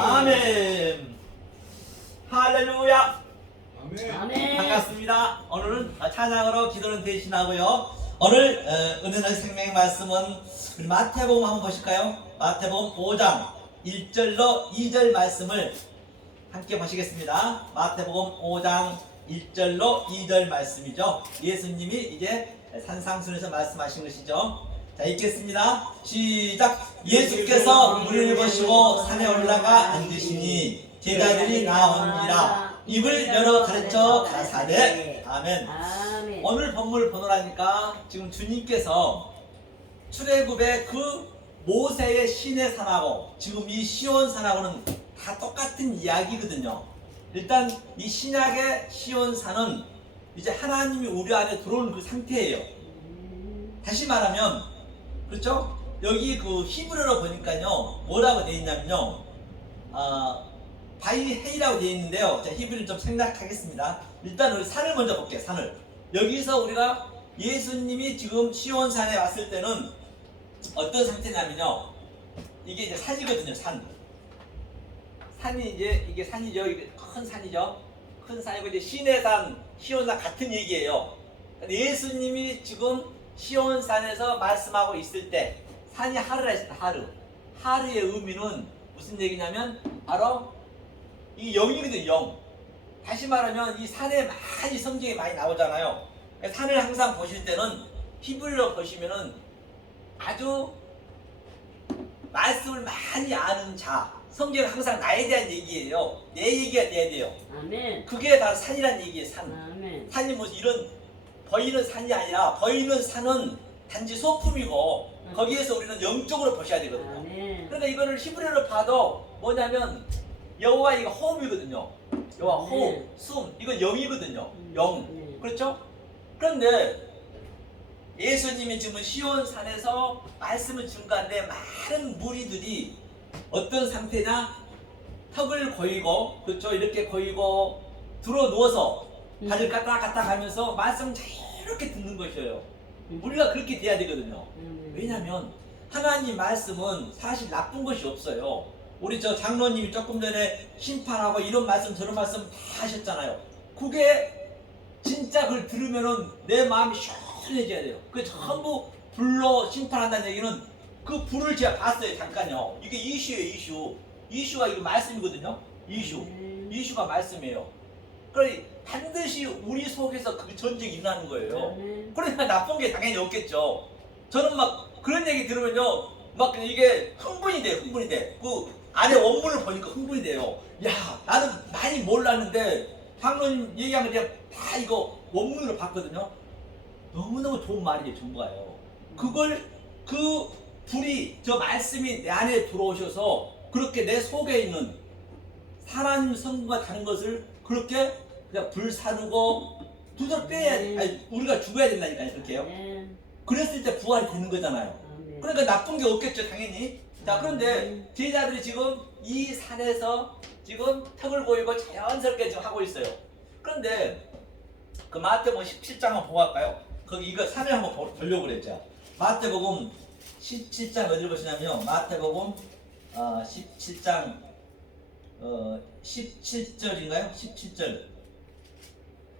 아멘. 할렐루야. 아멘. 반갑습니다. 오늘은 찬양으로 기도를 대신하고요. 오늘 은혜의 생명의 말씀은 우리 마태복음 한번 보실까요? 마태복음 5장 1절로 2절 말씀을 함께 보시겠습니다. 마태복음 5장 1절로 2절 말씀이죠. 예수님이 이제 산상순에서 말씀하신 것이죠. 자, 읽겠습니다. 시작. 예수께서 물을 보시고 산에 올라가 앉으시니 제자들이 나온지라 입을 열어 가르쳐 가사대. 아멘. 아멘. 오늘 본문을 보노라니까 지금 주님께서 출애굽의 그 모세의 시내 산하고 지금 이 시온 산하고는 다 똑같은 이야기거든요. 일단 이 신약의 시온 산은 이제 하나님이 우리 안에 들어오는 그 상태예요. 다시 말하면 그렇죠? 여기 그 히브리어로 보니까요 뭐라고 되어 있냐면요 바이헤이라고 되어 있는데요. 자, 히브리를 좀 생략하겠습니다. 일단 우리 산을 먼저 볼게요. 산을. 여기서 우리가 예수님이 지금 시온산에 왔을 때는 어떤 상태냐면요, 이게 이제 산이거든요. 산이 이제 이게 산이죠. 이게 큰 산이죠. 큰 산이고 이제 시내산, 시온산 같은 얘기예요. 예수님이 지금 시온산에서 말씀하고 있을 때 산이 하루라 했습니다. 하루의 의미는 무슨 얘기냐면 바로 이 영이거든요. 영. 다시 말하면 이 산에 많이 성경이 많이 나오잖아요. 산을 항상 보실 때는 히브리어 보시면은 아주 말씀을 많이 아는 자, 성경은 항상 나에 대한 얘기예요. 내 얘기가 돼야 돼요. 아멘. 그게 바로 산이란 얘기예요. 산. 아멘. 산이 무슨 이런 보이는 산이 아니라 보이는 산은 단지 소품이고 거기에서 우리는 영적으로 보셔야 되거든요. 아멘. 그러니까 이거를 히브리어로 봐도 뭐냐면 여호와 이거 호흡이거든요. 여호와 호흡, 숨, 이건 영이거든요. 영. 그렇죠? 그런데 예수님이 지금 시온산에서 말씀을 증거하는데 많은 무리들이 어떤 상태냐? 턱을 고이고, 그렇죠? 이렇게 고이고 들어 누워서 발을 까딱까딱 하면서 말씀 자유롭게 듣는 것이에요. 우리가 그렇게 돼야 되거든요. 왜냐하면 하나님 말씀은 사실 나쁜 것이 없어요. 우리 저 장로님이 조금 전에 심판하고 이런 말씀 저런 말씀 다 하셨잖아요. 그게 진짜 그걸 들으면은 내 마음이 시원해져야 돼요. 그게 전부 불로 심판한다는 얘기는 그 불을 제가 봤어요. 잠깐요. 이게 이슈예요. 이슈가 이거 말씀이거든요. 이슈가 말씀이에요. 그러니 반드시 우리 속에서 그 전쟁이 일어나는 거예요. 그러니까 나쁜 게 당연히 없겠죠. 저는 막 그런 얘기 들으면요, 막 이게 흥분이 돼. 그 안에 원문을 보니까 흥분이 돼요. 야, 나는 많이 몰랐는데 장로님 얘기한 거 제가 다 이거 원문으로 봤거든요. 너무너무 좋은 말이에요. 정말요. 그걸 그 불이, 저 말씀이 내 안에 들어오셔서 그렇게 내 속에 있는 하나님 성부가 다른 것을 그렇게 그냥 불사르고 두드러 빼야 돼. 아니, 우리가 죽어야 된다니까요. 그렇게요. 그랬을 때 부활이 되는 거잖아요. 그러니까 나쁜 게 없겠죠, 당연히. 자, 그런데 제자들이 지금 이 산에서 지금 턱을 보이고 자연스럽게 지금 하고 있어요. 그런데 그 마태복음 17장 한번 보고 갈까요? 거기 이거 산을 한번 보려고 그랬죠. 마태복음 17장 어디를 보시냐면요, 마태복음 17장 17절인가요?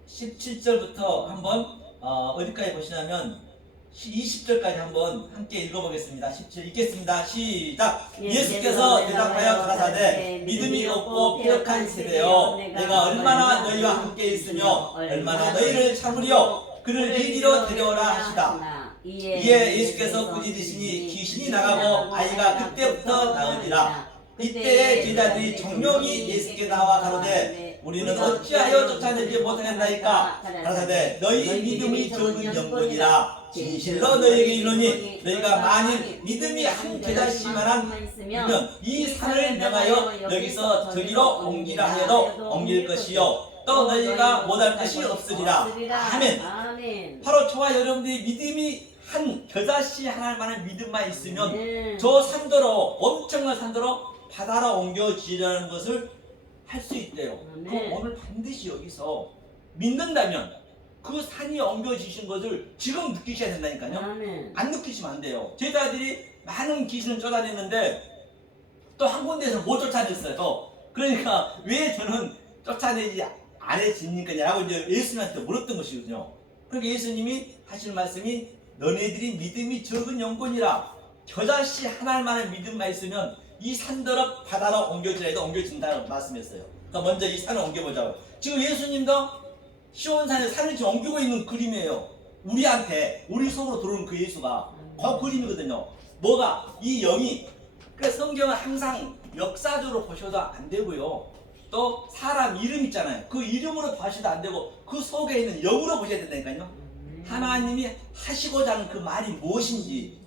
17절부터 한번 어디까지 보시냐면 20절까지 한번 함께 읽어보겠습니다. 17 읽겠습니다. 시작. 예수께서 대답하여 가라사대 믿음이 없고 폐역한 세대여, 내가 얼마나 너희와 함께 있으며 얼마나 너희를 참으리요. 그를 이리로 데려오라 하시다. 이에 예수께서 꾸짖으시니 귀신이 나가고 아이가 그때부터 나으니라. 이때에 제자들이 정령이 예수께 나와 가로되 우리는 어찌하여 쫓아내지 못하겠나이까. 가라사대 너희 믿음이 적은 영혼이라. 진실로 너희에게 이르노니 너희가 만일 믿음이 한 계단씩만한 이면 이 산을 명하여 여기서 저기로 옮기라 하여도 옮길 것이요 또 너희가 못할 것이 없으리라. 아멘. 바로 저와 여러분들이 믿음이 한 겨자씨 하나만한 믿음만 있으면 저 산더러, 엄청난 산더러 바다로 옮겨지라는 것을 할 수 있대요. 그럼 오늘 반드시 여기서 믿는다면 그 산이 옮겨지신 것을 지금 느끼셔야 된다니까요. 안 느끼시면 안 돼요. 제자들이 많은 귀신을 쫓아냈는데 또 한 군데에서 못 쫓아냈어요. 그러니까 왜 저는 쫓아내지 않아지니까냐라고 이제 예수님한테 물었던 것이거든요. 그러니까 예수님이 하시는 말씀이 너네들이 믿음이 적은 영혼이라 겨자씨 하나만의 믿음만 있으면 이 산더러 바다로 옮겨지라 해도 옮겨진다고 말씀했어요. 그러니까 먼저 이 산을 옮겨보자고요. 지금 예수님도 시온산에 산을 지금 옮기고 있는 그림이에요. 우리한테 우리 속으로 들어오는 그 예수가 그 그림이거든요. 뭐가? 이 영이. 그래서 성경은 항상 역사적으로 보셔도 안 되고요. 또 사람 이름 있잖아요. 그 이름으로 봐셔도 안 되고 그 속에 있는 영으로 보셔야 된다니까요. 하나님이 하시고자 하는 그 말이 무엇인지.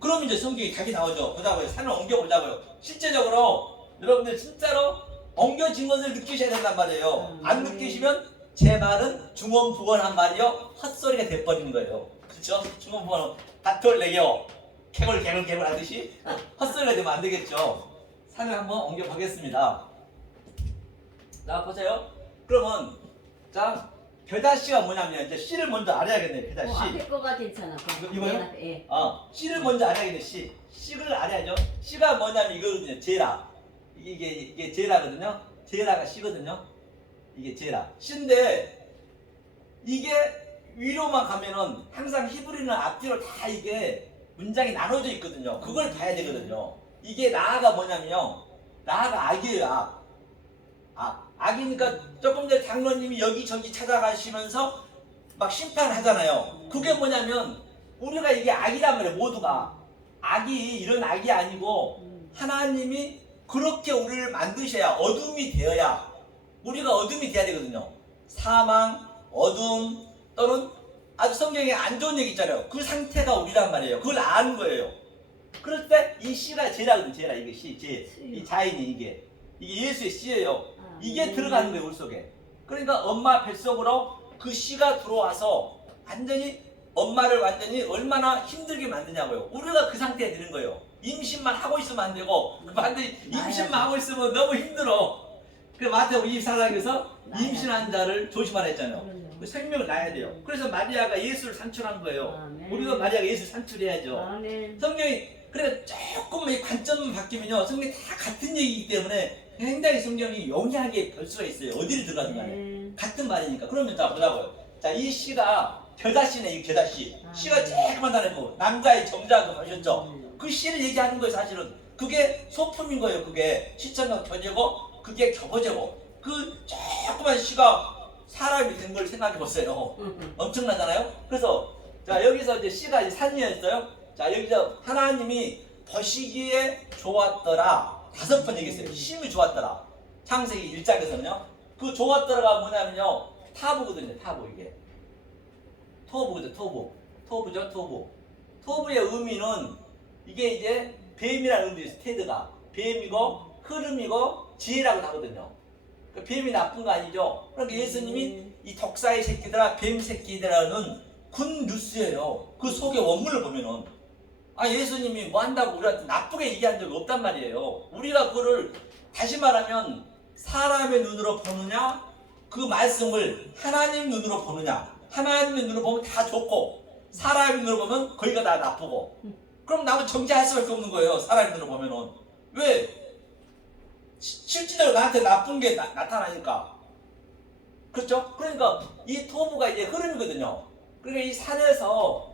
그럼 이제 성경이 답이 나오죠. 보자고요. 산을 옮겨보자고요. 실제적으로 여러분들 진짜로 옮겨진 것을 느끼셔야 된단 말이에요. 안 느끼시면 제 말은 중원부원한 말이요 헛소리가 돼버리는 거예요. 그렇죠? 중원부원 밭돌내겨 개굴 하듯이 헛소리가 되면 안 되겠죠. 산을 한번 옮겨보겠습니다. 자 보세요. 그러면 자 겨자씨가 뭐냐면 이제 씨를 먼저 알아야겠네요. 겨자씨. 앞에 거가 괜찮아. 이거요? 예. 씨를 먼저 알아야겠네. 씨를 알아야죠. 씨가 뭐냐면 이거거든요. 제라. 이게 제라거든요. 제라가 씨거든요. 이게 제라. 씨인데 이게 위로만 가면은 항상 히브리는 앞뒤로 다 이게 문장이 나눠져 있거든요. 그걸 봐야 되거든요. 이게 나아가 뭐냐면요. 나아가 악이에요. 악이니까 조금 전에 장로님이 여기저기 찾아가시면서 막 심판하잖아요. 그게 뭐냐면 우리가 이게 악이란 말이에요. 모두가 악이 이런 악이 아니고 하나님이 그렇게 우리를 만드셔야 어둠이 되어야 우리가 어둠이 돼야 되거든요. 사망, 어둠 또는 아주 성경에 안 좋은 얘기 있잖아요. 그 상태가 우리란 말이에요. 그걸 아는 거예요. 그럴 때 이 씨가 제라거든요. 제라 이게 씨, 이 자인이 이게 예수의 씨예요. 이게 들어가는 거예요. 우리 속에. 그러니까 엄마 뱃속으로 그 씨가 들어와서 완전히 엄마를 완전히 얼마나 힘들게 만드냐고요. 우리가 그 상태에 드는 거예요. 임신만 하고 있으면 안 되고 완전히 임신만 하고 있으면 너무 힘들어. 그 마태복음 24장에서 임신한 자를 조심하라 했잖아요. 그 생명을 낳아야 돼요. 그래서 마리아가 예수를 산출한 거예요. 우리도 마리아가 예수를 산출해야죠. 성경이 그러니까 조금만 이 관점만 바뀌면요. 성경이 다 같은 얘기이기 때문에 굉장히 성경이 용이하게 볼 수가 있어요. 어디를 들어가든 간에. 같은 말이니까. 그러면 자 보자고요. 자, 이 씨가 겨자씨네. 이 겨자씨. 씨가 조그만 단어고 남자의 정자가 하셨죠. 그 씨를 얘기하는 거예요. 사실은. 그게 소품인 거예요. 그게 시천과 겨제고 그게 겨보제고 그 조그만 씨가 사람이 된 걸 생각해 보세요. 엄청나잖아요. 그래서 자 여기서 이제 씨가 산이었어요. 자 여기서 하나님이 보시기에 좋았더라 5번 얘기했어요. 심히 좋았더라. 창세기 1장에서는요. 그 좋았더라가 뭐냐면요. 타부거든요. 타부 이게. 토부거든요. 토부죠. 토부의 의미는 이게 이제 뱀이라는 의미도 있어요. 테드가. 뱀이고 흐름이고 지혜라고 하거든요. 뱀이 나쁜 거 아니죠. 그러니까 예수님이 이 독사의 새끼들아 뱀 새끼들아는 군 뉴스예요. 그 속의 원문을 보면은 예수님이 뭐 한다고 우리한테 나쁘게 얘기한 적이 없단 말이에요. 우리가 그거를 다시 말하면 사람의 눈으로 보느냐 그 말씀을 하나님 눈으로 보느냐. 하나님의 눈으로 보면 다 좋고 사람의 눈으로 보면 거기가 다 나쁘고 그럼 나는 정죄할 수밖에 없는 거예요. 사람의 눈으로 보면은. 왜? 실질적으로 나한테 나쁜 게 나타나니까. 그렇죠? 그러니까 이 토부가 이제 흐름이거든요. 그러니까 이 산에서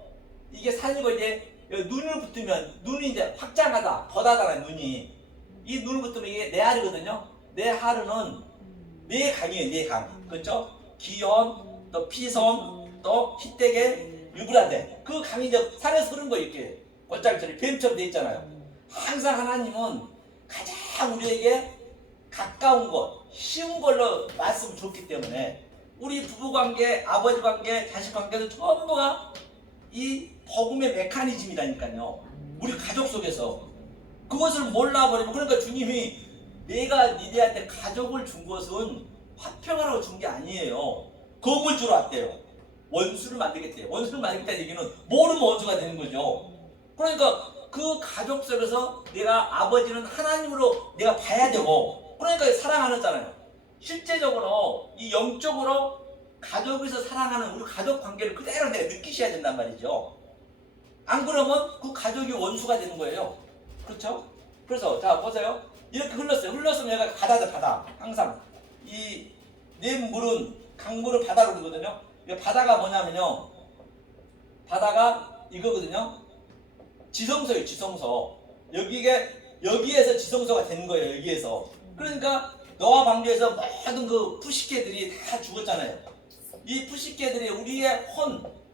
이게 산이고 이제 눈을 붙으면 눈이 이제 확장하다, 더다잖아요. 눈이. 이 눈을 붙으면 이게 네 알이거든요. 네 하루는 네 강이에요. 네 강. 그렇죠? 기온, 또 피솜, 또 히데겔, 유브라데. 그 강이 이제 산에서 흐른 거 이렇게 골짜기처럼 뱀처럼 돼 있잖아요. 항상 하나님은 가장 우리에게 가까운 것, 쉬운 걸로 말씀을 줬기 때문에 우리 부부관계, 아버지관계, 자식관계도 전부가 이 복음의 메커니즘이라니까요. 우리 가족 속에서 그것을 몰라버리면 그러니까 주님이 내가 니네한테 가족을 준 것은 화평하라고 준 게 아니에요. 검을 주러 왔대요. 원수를 만들겠대요. 원수를 만들겠다는 얘기는 모르면 원수가 되는 거죠. 그러니까 그 가족 속에서 내가 아버지는 하나님으로 내가 봐야 되고 그러니까 사랑하잖아요. 실제적으로 이 영적으로 가족에서 사랑하는 우리 가족 관계를 그대로 내가 느끼셔야 된단 말이죠. 안 그러면 그 가족이 원수가 되는 거예요. 그렇죠? 그래서 자 보세요. 이렇게 흘렀어요. 흘렀으면 여기가 바다다 바다. 항상 이 냇물은 강물은 바다로 그러거든요. 바다가 뭐냐면요. 바다가 이거거든요. 지성소예요. 지성소. 여기에서 지성소가 된 거예요. 여기에서. 그러니까 노아 방주에서 모든 그 푸시개들이 다 죽었잖아요. 이 푸시개들이 우리의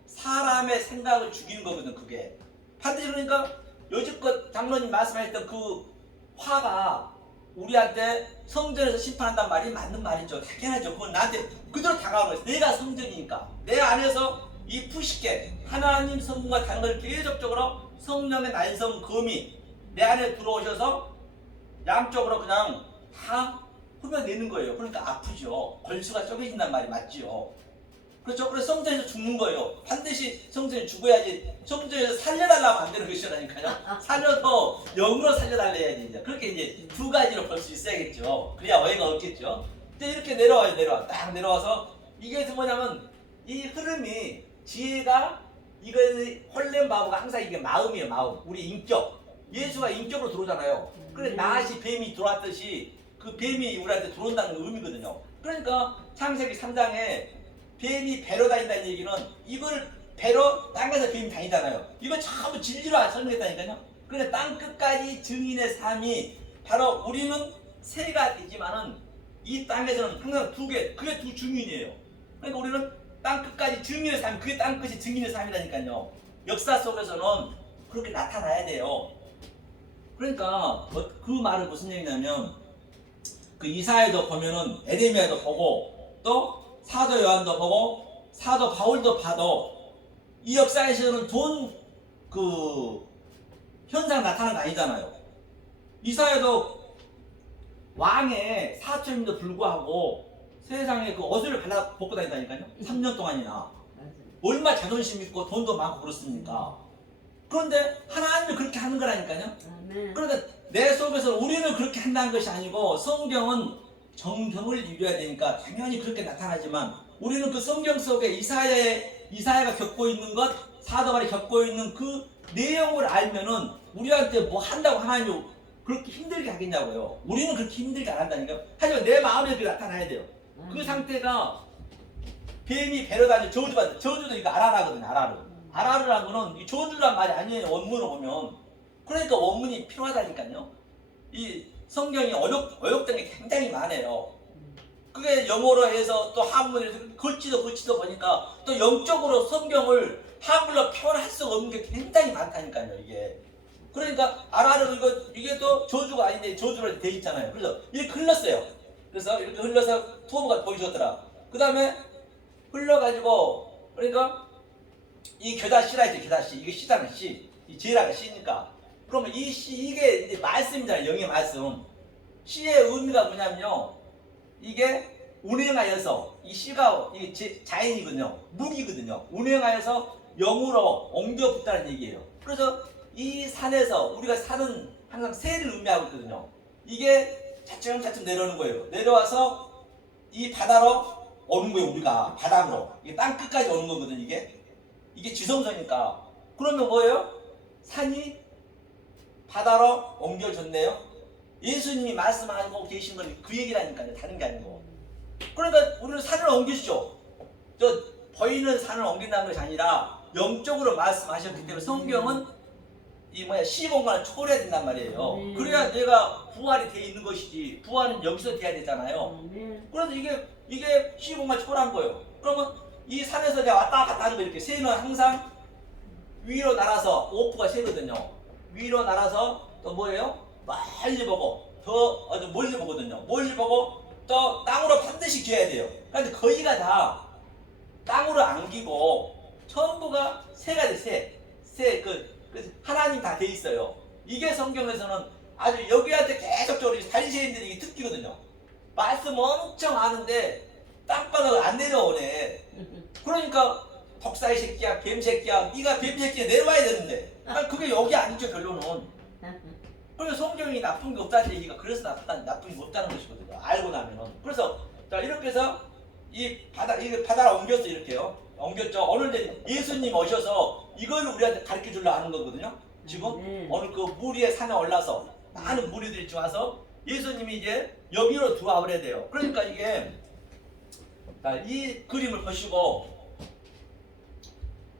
사람의 생각을 죽이는 거거든. 그게 반드시. 그러니까 여지껏 장로님 말씀하셨던 그 화가 우리한테 성전에서 심판한다는 말이 맞는 말이죠. 당연하죠. 그건 나한테 그대로 다가오는 거예요. 내가 성전이니까. 내 안에서 이 푸시개 하나님 성분과 다른 걸 계속적으로 성령의 난성 검이 내 안에 들어오셔서 양쪽으로 그냥 다 흡연내는 거예요. 그러니까 아프죠. 골수가 쪼개진단 말이 맞지요. 그렇죠? 그래서 성전에서 죽는 거예요. 반드시 성전에 죽어야지. 성전에서 살려달라면 안 되는 것이라니까요. 살려서 영으로 살려달래야지. 이제 그렇게 이제 두 가지로 볼 수 있어야겠죠. 그래야 어이가 없겠죠. 근데 이렇게 내려와요. 딱 내려와서 이게 뭐냐면 이 흐름이 지혜가 이거 홀렘 바보가 항상 이게 마음이에요. 마음. 우리 인격. 예수가 인격으로 들어오잖아요. 그래 나시 뱀이 들어왔듯이 그 뱀이 우리한테 들어온다는 의미거든요. 그러니까 창세기 3장에 뱀이 배로 다닌다는 얘기는 이걸 배로 땅에서 뱀이 다니잖아요. 이거 전부 진리로 설명했다니까요. 그런데 땅 끝까지 증인의 삶이 바로 우리는 새가 되지만은 이 땅에서는 항상 두 개, 그게 두 증인이에요. 그러니까 우리는 땅 끝까지 증인의 삶, 그게 땅 끝이 증인의 삶이라니까요. 역사 속에서는 그렇게 나타나야 돼요. 그러니까 그 말은 무슨 얘기냐면 그 이사야도 보면은 에레미야도 보고 또 사도 요한도 보고 사도 바울도 봐도 이 역사에서는 좋은 그 현상 나타나는 거 아니잖아요. 이사야도 왕의 사촌임도 불구하고 세상에 그 옷을 갈라 벗고 다닌다니까요. 3년 동안이나. 얼마나 자존심 있고 돈도 많고 그렇습니까? 그런데 하나님이 그렇게 하는 거라니까요. 그런데 내 속에서 우리는 그렇게 한다는 것이 아니고 성경은 정경을 이루어야 되니까 당연히 그렇게 나타나지만 우리는 그 성경 속에 이사야가 겪고 있는 것, 사도 바울이 겪고 있는 그 내용을 알면은 우리한테 뭐 한다고 하나님이 그렇게 힘들게 하겠냐고요. 우리는 그렇게 힘들게 안 한다니까요. 하지만 내 마음에 그게 나타나야 돼요. 그 상태가 뱀이 배로 다니는 저주도 이거 아라라거든요. 아라르라는 거는 이 저주란 말이 아니에요. 원문을 보면. 그러니까 원문이 필요하다니까요. 이 성경이 어역된 게 굉장히 많아요. 그게 영어로 해서 또 한문에서 글씨도 보니까 또 영적으로 성경을 한글로 표현할 수가 없는 게 굉장히 많다니까요. 이게. 그러니까 아라르 이게 또 저주가 아닌데 저주로 돼 있잖아요. 그래서 이렇게 흘렀어요. 그래서 이렇게 흘러서 투어가 보여줬더라. 그 다음에 흘러가지고 그러니까 이 겨자씨라 했죠. 겨자씨. 이게 씨잖아요. 씨. 이 제라가 씨니까. 그러면 이 씨 이게 이제 말씀이잖아요. 영의 말씀. 씨의 의미가 뭐냐면요. 이게 운행하여서 이 씨가 이게 자연이거든요. 무기거든요. 운행하여서 영으로 옮겨 붙다는 얘기예요. 그래서 이 산에서 우리가 사는 항상 새를 의미하고 있거든요. 이게 차츰차츰 내려오는 거예요. 내려와서 이 바다로 오는 거예요. 우리가 바닥으로. 이게 땅 끝까지 오는 거거든요. 이게 지성소니까. 그러면 뭐예요? 산이 바다로 옮겨졌네요. 예수님이 말씀하고 계신 건 그 얘기라니까요. 다른 게 아니고. 그러니까 우리는 산을 옮기시죠. 저 보이는 산을 옮긴다는 것이 아니라 영적으로 말씀하셨기 때문에 성경은 시공간을 초월해야 된단 말이에요. 그래야 내가 부활이 돼 있는 것이지. 부활은 여기서 돼야 되잖아요. 그래서 이게 시공간을 초월한 거예요. 그러면 이 산에서 내가 왔다 갔다 하는 거 이렇게 새는 항상 위로 날아서 오프가 새거든요. 위로 날아서 또 뭐예요? 멀리 보고 더 아주 멀리 보거든요. 멀리 보고 또 땅으로 반드시 기어야 돼요. 그런데 거기가 다 땅으로 안기고 전부가 새가 돼. 새 하나님 다 돼 있어요. 이게 성경에서는 아주 여기한테 계속적으로 바리새인들이 특기거든요. 말씀 엄청 아는데 땅바닥을 안 내려오네. 그러니까 독사의 새끼야, 뱀 새끼야, 네가 뱀 새끼야 내려와야 되는데 그게 여기 아니죠 결론은. 그래서 성경이 나쁜 게 없다는 얘기가 그래서 나쁜 게 없다는 것이거든요. 알고 나면은. 그래서 자 이렇게 해서 이게 바다를 옮겼어 이렇게요. 옮겼죠. 오늘 예수님 오셔서 이걸 우리한테 가르쳐 주려고 하는 거거든요. 지금 오늘 그 물 위에 산에 올라서 많은 무리들이 와서 예수님이 이제 여기로 들어와 버려야 돼요. 그러니까 이게 이 그림을 보시고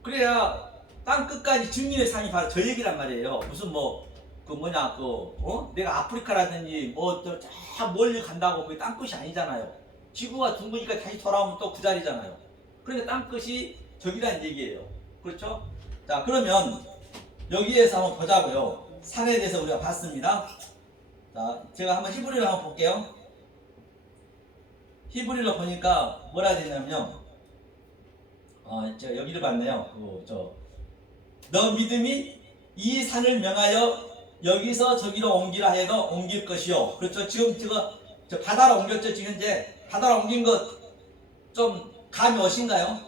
그래야 땅 끝까지 증인의 삶이 바로 저 얘기란 말이에요. 무슨 내가 아프리카라든지 저 멀리 간다고 그게 땅 끝이 아니잖아요. 지구가 둥그니까 다시 돌아오면 또 그 자리잖아요. 그러니까 땅 끝이 저기라는 얘기예요. 그렇죠? 자, 그러면 여기에서 한번 보자고요. 산에 대해서 우리가 봤습니다. 자, 제가 한번 히브리로 한번 볼게요. 히브리로 보니까 뭐라 되냐면요. 제가 여기를 봤네요. 너 믿음이 이 산을 명하여 여기서 저기로 옮기라 해도 옮길 것이요. 그렇죠. 지금 저 바다로 옮겼죠. 지금 현재 바다로 옮긴 것 좀 감이 오신가요?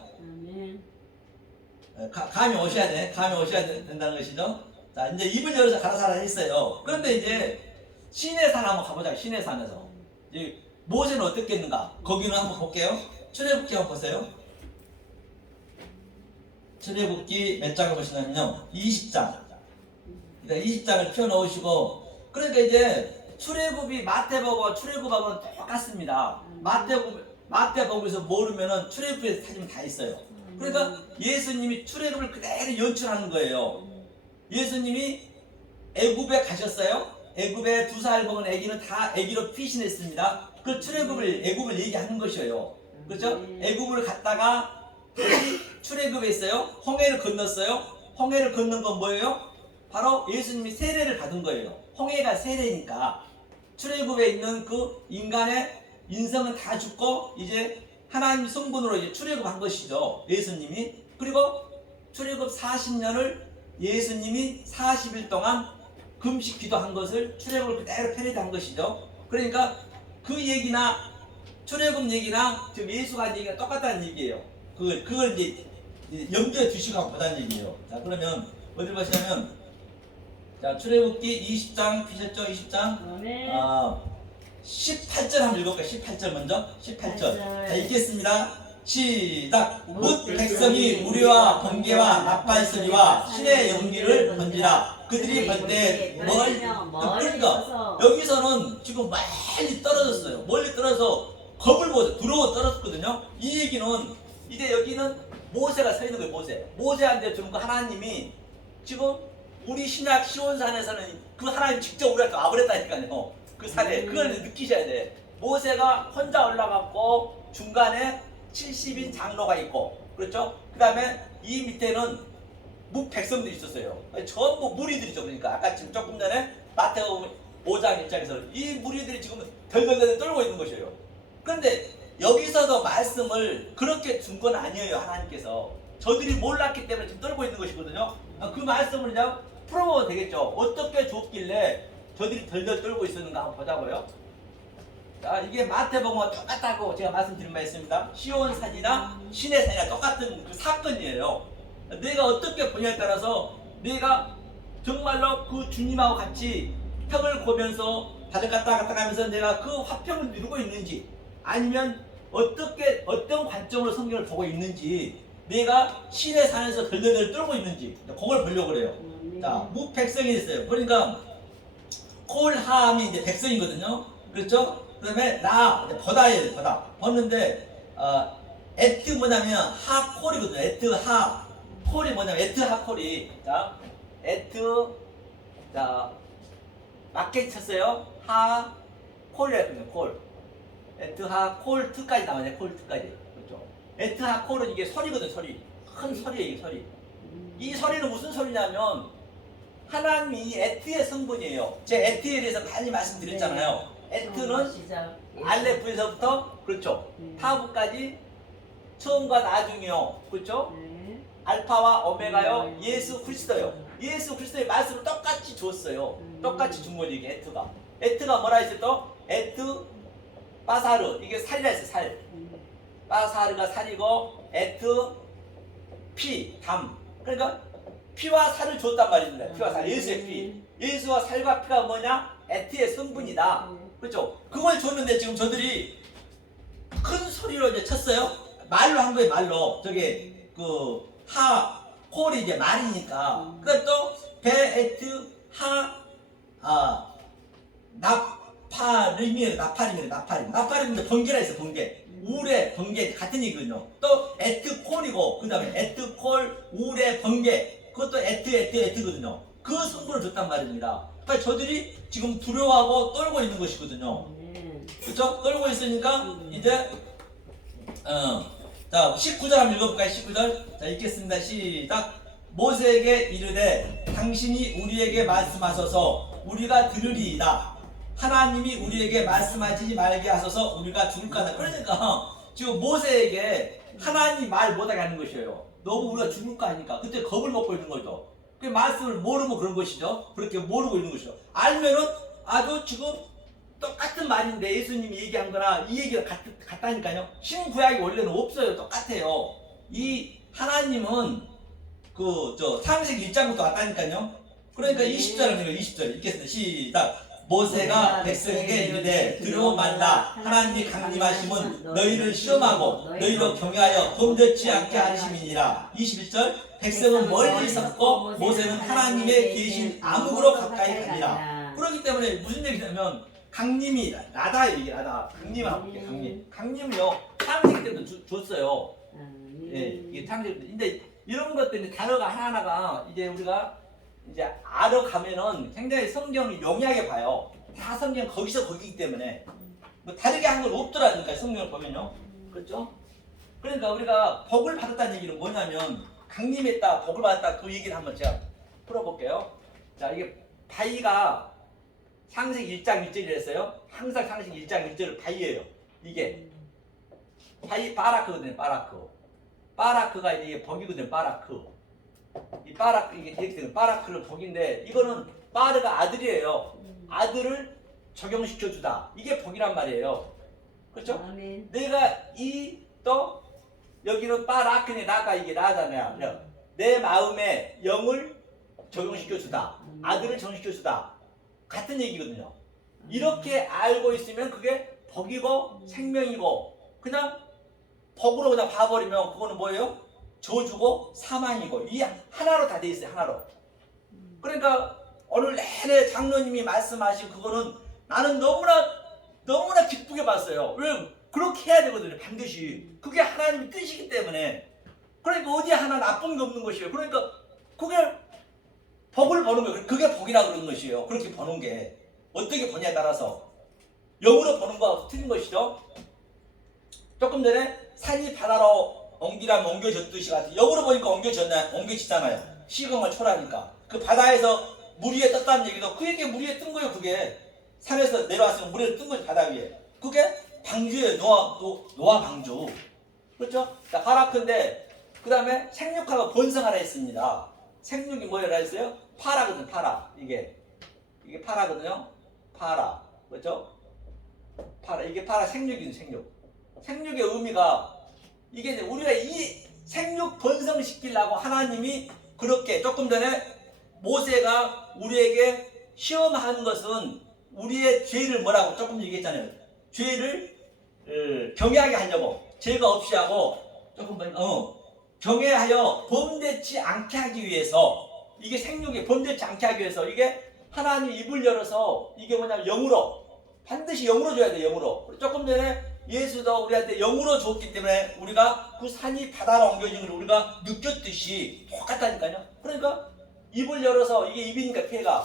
감이 오셔야 돼. 감이 오셔야 된다는 것이죠. 자, 이제 입을 열어서 가라사라 했어요. 그런데 이제 시내 산 한번 가보자. 시내 산에서 이제 모세는 어떻게 했는가? 거기는 한번 볼게요. 출애굽기 한번 보세요. 출애굽기 몇 장을 보시냐면요. 20장. 그러니까 20장을 펴놓으시고, 그러니까 이제 출애굽이 마태복음과 출애굽하고는 똑같습니다. 마태복음에서 모르면은 출애굽에서 찾으면 다 있어요. 그러니까 예수님이 출애굽을 그대로 연출하는 거예요. 예수님이 애굽에 가셨어요. 애굽에 2살 먹은 애기는 다 애기로 피신했습니다. 그 애굽을 얘기하는 것이에요. 그렇죠? 애굽을 갔다가 다시 출애굽에 있어요. 홍해를 건넜어요. 홍해를 건넌 건 뭐예요? 바로 예수님이 세례를 받은 거예요. 홍해가 세례니까 출애굽에 있는 그 인간의 인성은 다 죽고 이제 하나님 성분으로 이제 출애굽한 것이죠. 예수님이. 그리고 출애굽 40년을 예수님이 40일 동안 금식 기도한 것을 출애굽을 그대로 패러디한 것이죠. 그러니까 그 얘기나 출애굽 얘기나 지금 예수가 한 얘기가 똑같다는 얘기예요. 그걸 이제 염두에 두시고 보다는 얘기예요. 자, 그러면 어디 보시냐면, 자, 출애굽기 20장 피셨죠? 20장. 네. 18절 한번 읽어볼까요? 18절 먼저. 18절. 자, 읽겠습니다. 시작. 뭇 백성이 우리와 번개와 나팔소리와 신의 연기를 번지라. 그들이 번데 그러니까 여기서는 지금 멀리 떨어졌어요. 멀리 떨어져서 겁을 먹어서 두려워 떨어졌거든요. 이 얘기는 이제 여기는 모세가 서 있는 거예요. 모세한테 주는 거 하나님이 지금 우리 신약 시온산에서는 그 하나님 직접 우리한테 와버렸다니까요. 그 산에 그걸 느끼셔야 돼. 모세가 혼자 올라갔고 중간에 70인 장로가 있고, 그렇죠? 그 다음에 이 밑에는 백성들이 있었어요. 전부 무리들이죠. 그러니까 아까 지금 조금 전에 마태복음 5장 1장에서 이 무리들이 지금 덜덜덜 떨고 있는 것이에요. 그런데 여기서도 말씀을 그렇게 준 건 아니에요. 하나님께서 저들이 몰랐기 때문에 지금 떨고 있는 것이거든요. 그 말씀을 그냥 풀어보면 되겠죠. 어떻게 줬길래 저들이 덜덜 떨고 있었는가 한번 보자고요. 자, 이게 마태복음과 똑같다고 제가 말씀드린 바 있습니다. 시온산이나 시내산이나 똑같은 그 사건이에요. 내가 어떻게 보냐에 따라서 내가 정말로 그 주님하고 같이 턱을 고면서 바닥 갔다 가면서 내가 그 화평을 누리고 있는지, 아니면 어떤 관점으로 성경을 보고 있는지, 내가 시내산에서 덜덜덜 떨고 있는지, 그걸 보려고 그래요. 자, 무백성이 있어요. 그러니까 콜하함이 이제 백성이거든요. 그렇죠? 그 다음에 보다예요. 보다. 보는데 에트 뭐냐면 하콜이거든요. 에트 하 콜이 뭐냐면 에트 하콜이, 자, 에트, 자, 마켓 쳤어요. 하 콜이랬거든요. 콜. 에트 하 콜 트까지 나와요. 콜 트까지. 그렇죠? 에트 하 콜은 이게 소리거든요. 소리. 큰 소리예요. 이 소리. 이 소리는 무슨 소리냐면 하나님이 에트의 성분이에요. 제가 에트에 대해서 많이 말씀드렸잖아요. 에트는 알레프에서부터, 그렇죠, 타브까지 처음과 나중이요. 그렇죠? 알파와 오메가요. 예수 그리스도요. 예수 그리스도의 말씀을 똑같이 줬어요. 똑같이 준 거지, 이게 에트가. 에트가 뭐라 했어요 또? 에트 빠사르. 이게 살이라 했어요. 살. 빠사르가 살이고 에트 피, 담. 그러니까 피와 살을 줬단 말입니다. 피와 살, 예수의 피. 예수와 살과 피가 뭐냐? 에트의 성분이다. 그렇죠? 그걸 줬는데 지금 저들이 큰 소리로 이제 쳤어요. 말로 한 거예요, 말로. 저게 콜이 이제 말이니까. 그다음 또 베, 에트, 하, 나팔 나팔이면 번개라 했어. 번개. 우레 번개 같은 얘기거든요. 또 에트콜이고 그 다음에 에트콜 우레 번개 그것도 에트거든요. 그 성분을 줬단 말입니다. 그러니까 저들이 지금 두려워하고 떨고 있는 것이거든요. 그렇죠? 떨고 있으니까 이제 자 19절 한번 읽어볼까요? 19절 자 읽겠습니다. 시작. 모세에게 이르되 당신이 우리에게 말씀하소서 우리가 들으리이다. 하나님이 우리에게 말씀하지 말게 하소서 우리가 죽을까다. 그러니까 지금 모세에게 하나님 말 못하게 하는 것이에요. 너무 우리가 죽을까 하니까 그때 겁을 먹고 있는 거죠. 그 말씀을 모르면 그런 것이죠. 그렇게 모르고 있는 것이죠. 알면은 아주 지금 똑같은 말인데 예수님이 얘기한 거나 이 얘기가 같다니까요. 신구약이 원래는 없어요. 똑같아요. 이 하나님은 창세기 1장부터 왔다니까요. 그러니까 20절을 20절 읽겠습니다. 시작. 모세가 백성에게 이르되 두려워 말라. 하나님이 강림하심은 너희를 시험하고 너희로 경외하여 범죄치 않게 하심이니라. 21절. 백성은 멀리 있었고 모세는 하나님의 계신 암흑으로 가까이 가니라. 그렇기 때문에 무슨 얘기냐면 강림이 나다 이게 나다. 강림하고 강림을요 창세기 때도 줬어요. 예, 이게 창세기 때. 근데 이런 것들 단어가 하나하나가 이제 우리가 이제 알아가면은 굉장히 성경이 용이하게 봐요. 다 성경 거기서 거기기 때문에 뭐 다르게 한 건 없더라니까 성경을 보면요. 그렇죠? 그러니까 우리가 복을 받았다는 얘기는 뭐냐면 강림했다, 복을 받았다 그 얘기를 한번 제가 풀어볼게요. 자, 이게 바위가 창세기 1장 1절이라 했어요. 항상 창세기 1장 1절을 바위예요. 이게 바위 바라크거든요. 바라크가 이게 복이거든요. 이 바라크 이게 되는 바라크를 복인데 이거는 바르가 아들이에요. 아들을 적용시켜 주다. 이게 복이란 말이에요. 그렇죠? 아멘. 내가 또 여기는 바라크니 나가 이게 나잖아요. 내 마음에 영을 적용시켜 주다. 아들을 적용시켜 주다. 같은 얘기거든요. 이렇게 알고 있으면 그게 복이고 생명이고 그냥 복으로 그냥 봐버리면 그거는 뭐예요? 저주고 사망이고 이 하나로 다 돼 있어요. 하나로. 그러니까 오늘 내내 장로님이 말씀하신 그거는 나는 너무나 기쁘게 봤어요. 왜? 그렇게 해야 되거든요. 반드시. 그게 하나님의 뜻이기 때문에. 그러니까 어디 하나 나쁜 게 없는 것이에요. 그러니까 그게 복을 버는 거예요. 그게 복이라 그러는 것이에요. 그렇게 버는 게 어떻게 버냐에 따라서 영으로 버는 거하고 틀린 것이죠. 조금 전에 산이 바다로 옮겨졌듯이 같은 영으로 보니까 옮겨지잖아요. 시공을 초라하니까 그 바다에서 물 위에 떴다는 얘기도 그게 물 위에 뜬 거예요. 그게 산에서 내려왔으면 물 위에 뜬 거죠. 바다 위에. 그게 방주예요. 노아 방주. 그렇죠? 자, 바라크인데 그 다음에 생육하고 번성하라 했습니다. 생육이 뭐라 했어요? 파라거든. 파라. 이게 파라거든요. 파라. 그렇죠? 파라. 이게 파라 생육이죠. 생육의 의미가 이게 이제 우리가 이 생육 번성시키려고 하나님이 그렇게 조금 전에 모세가 우리에게 시험하는 것은 우리의 죄를 뭐라고 조금 얘기했잖아요. 죄를 경외하게 하려고 죄가 없이 하고 조금 경외하여 범죄치 않게 하기 위해서 이게 생육이 범죄치 않게 하기 위해서 이게 하나님 입을 열어서 이게 뭐냐면 영으로 반드시 영으로 줘야 돼. 영으로. 조금 전에 예수도 우리한테 영으로 줬기 때문에 우리가 그 산이 바다로 옮겨진 걸 우리가 느꼈듯이 똑같다니까요. 그러니까 입을 열어서 이게 입이니까 폐가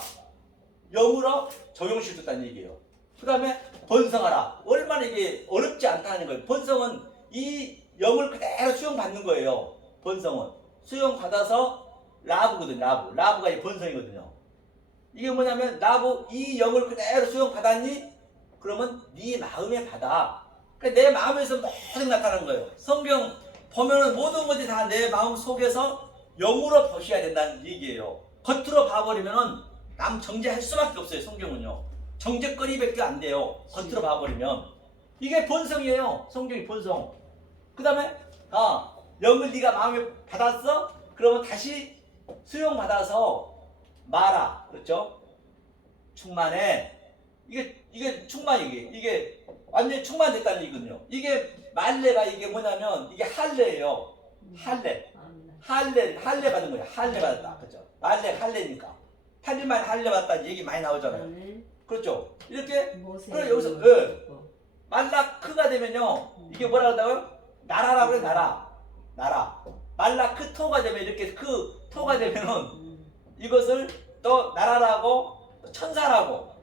영으로 적용시켰다는 얘기예요. 그 다음에 번성하라. 얼마나 이게 어렵지 않다는 거예요. 번성은 이 영을 그대로 수용받는 거예요. 번성은 수용받아서 라브거든요. 라브가 이 번성이거든요. 이게 뭐냐면 이 영을 그대로 수용받았니? 그러면 네 마음에 받아. 그러니까 내 마음에서 모든 나타나는 거예요. 성경 보면은 모든 것이 다 내 마음 속에서 영으로 보셔야 된다는 얘기예요. 겉으로 봐버리면은 남 정죄할 수밖에 없어요. 성경은요. 정죄거리밖에 안 돼요. 겉으로 봐버리면 이게 본성이에요. 성경이 본성. 그 다음에 영을 네가 마음에 받았어? 그러면 다시 수용받아서 말아. 그렇죠? 충만해. 이게 이게 완전히 충만됐다는 얘기거든요. 이게 말레가 이게 뭐냐면 이게 할례예요. 할례 받은 거예요. 할례 받았다. 그죠? 말레 할례니까. 8일 만에 할례 받았다는 얘기 많이 나오잖아요. 그렇죠? 이렇게 모세. 그래 여기서 말라크가 되면요 이게 뭐라 그러다고요? 나라라고 그래 나라 말라크토가 되면 이렇게 그 토가 되면은 이것을 또 나라라고 천사라고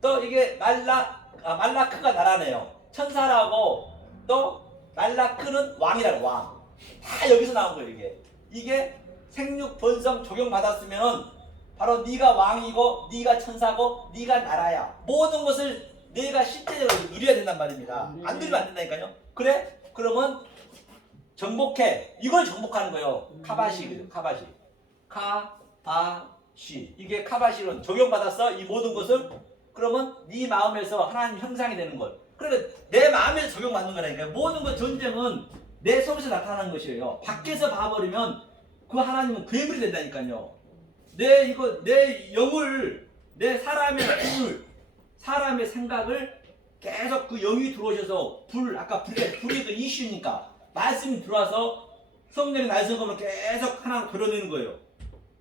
또 이게 말라크가 나라네요. 천사라고 또 말라크는 왕이라고 왕. 다 여기서 나온 거예요 이게 생육 번성 적용 받았으면은 바로 네가 왕이고 네가 천사고 네가 나라야. 모든 것을 내가 실제적으로 누려야 된단 말입니다. 안 누리면 안 된다니까요. 그래? 그러면 정복해. 이걸 정복하는 거예요. 카바시. 카바시. 이게 카바시는 적용받았어. 이 모든 것을. 그러면 네 마음에서 하나님 형상이 되는 걸. 그러니까 내 마음에서 적용받는 거라니까요. 모든 것 전쟁은 내 속에서 나타나는 것이에요. 밖에서 봐버리면 그 하나님은 괴물이 된다니까요. 내 영을 내 사람의 생각을 계속 그 영이 들어오셔서 아까 불이 그 이슈니까 말씀이 들어와서 성령의 날성검을 계속 하나 걸어내는 거예요.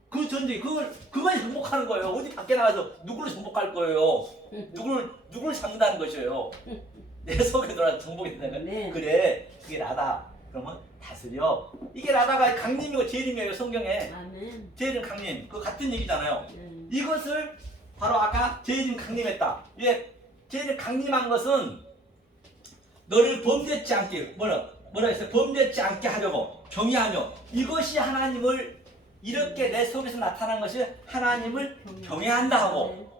그 전쟁 그걸 정복하는 거예요. 어디 밖에 나가서 누구를 정복할 거예요? 누구를 잡는다는 것이에요. 내 속에 들어와서 정복이 된다는 거예요. 그래 그게 나다. 그러면 다스려. 이게 나다가 강림이고 재림이에요 성경에. 아멘. 재림 강림 그 같은 얘기잖아요. 이것을 바로 아까 재림 강림했다. 예, 재림 강림한 것은 너를 범죄치 않게 뭐라 했어요? 범죄치 않게 하려고 경외하며 이것이 하나님을 이렇게 내 속에서 나타난 것이 하나님을 경외한다 하고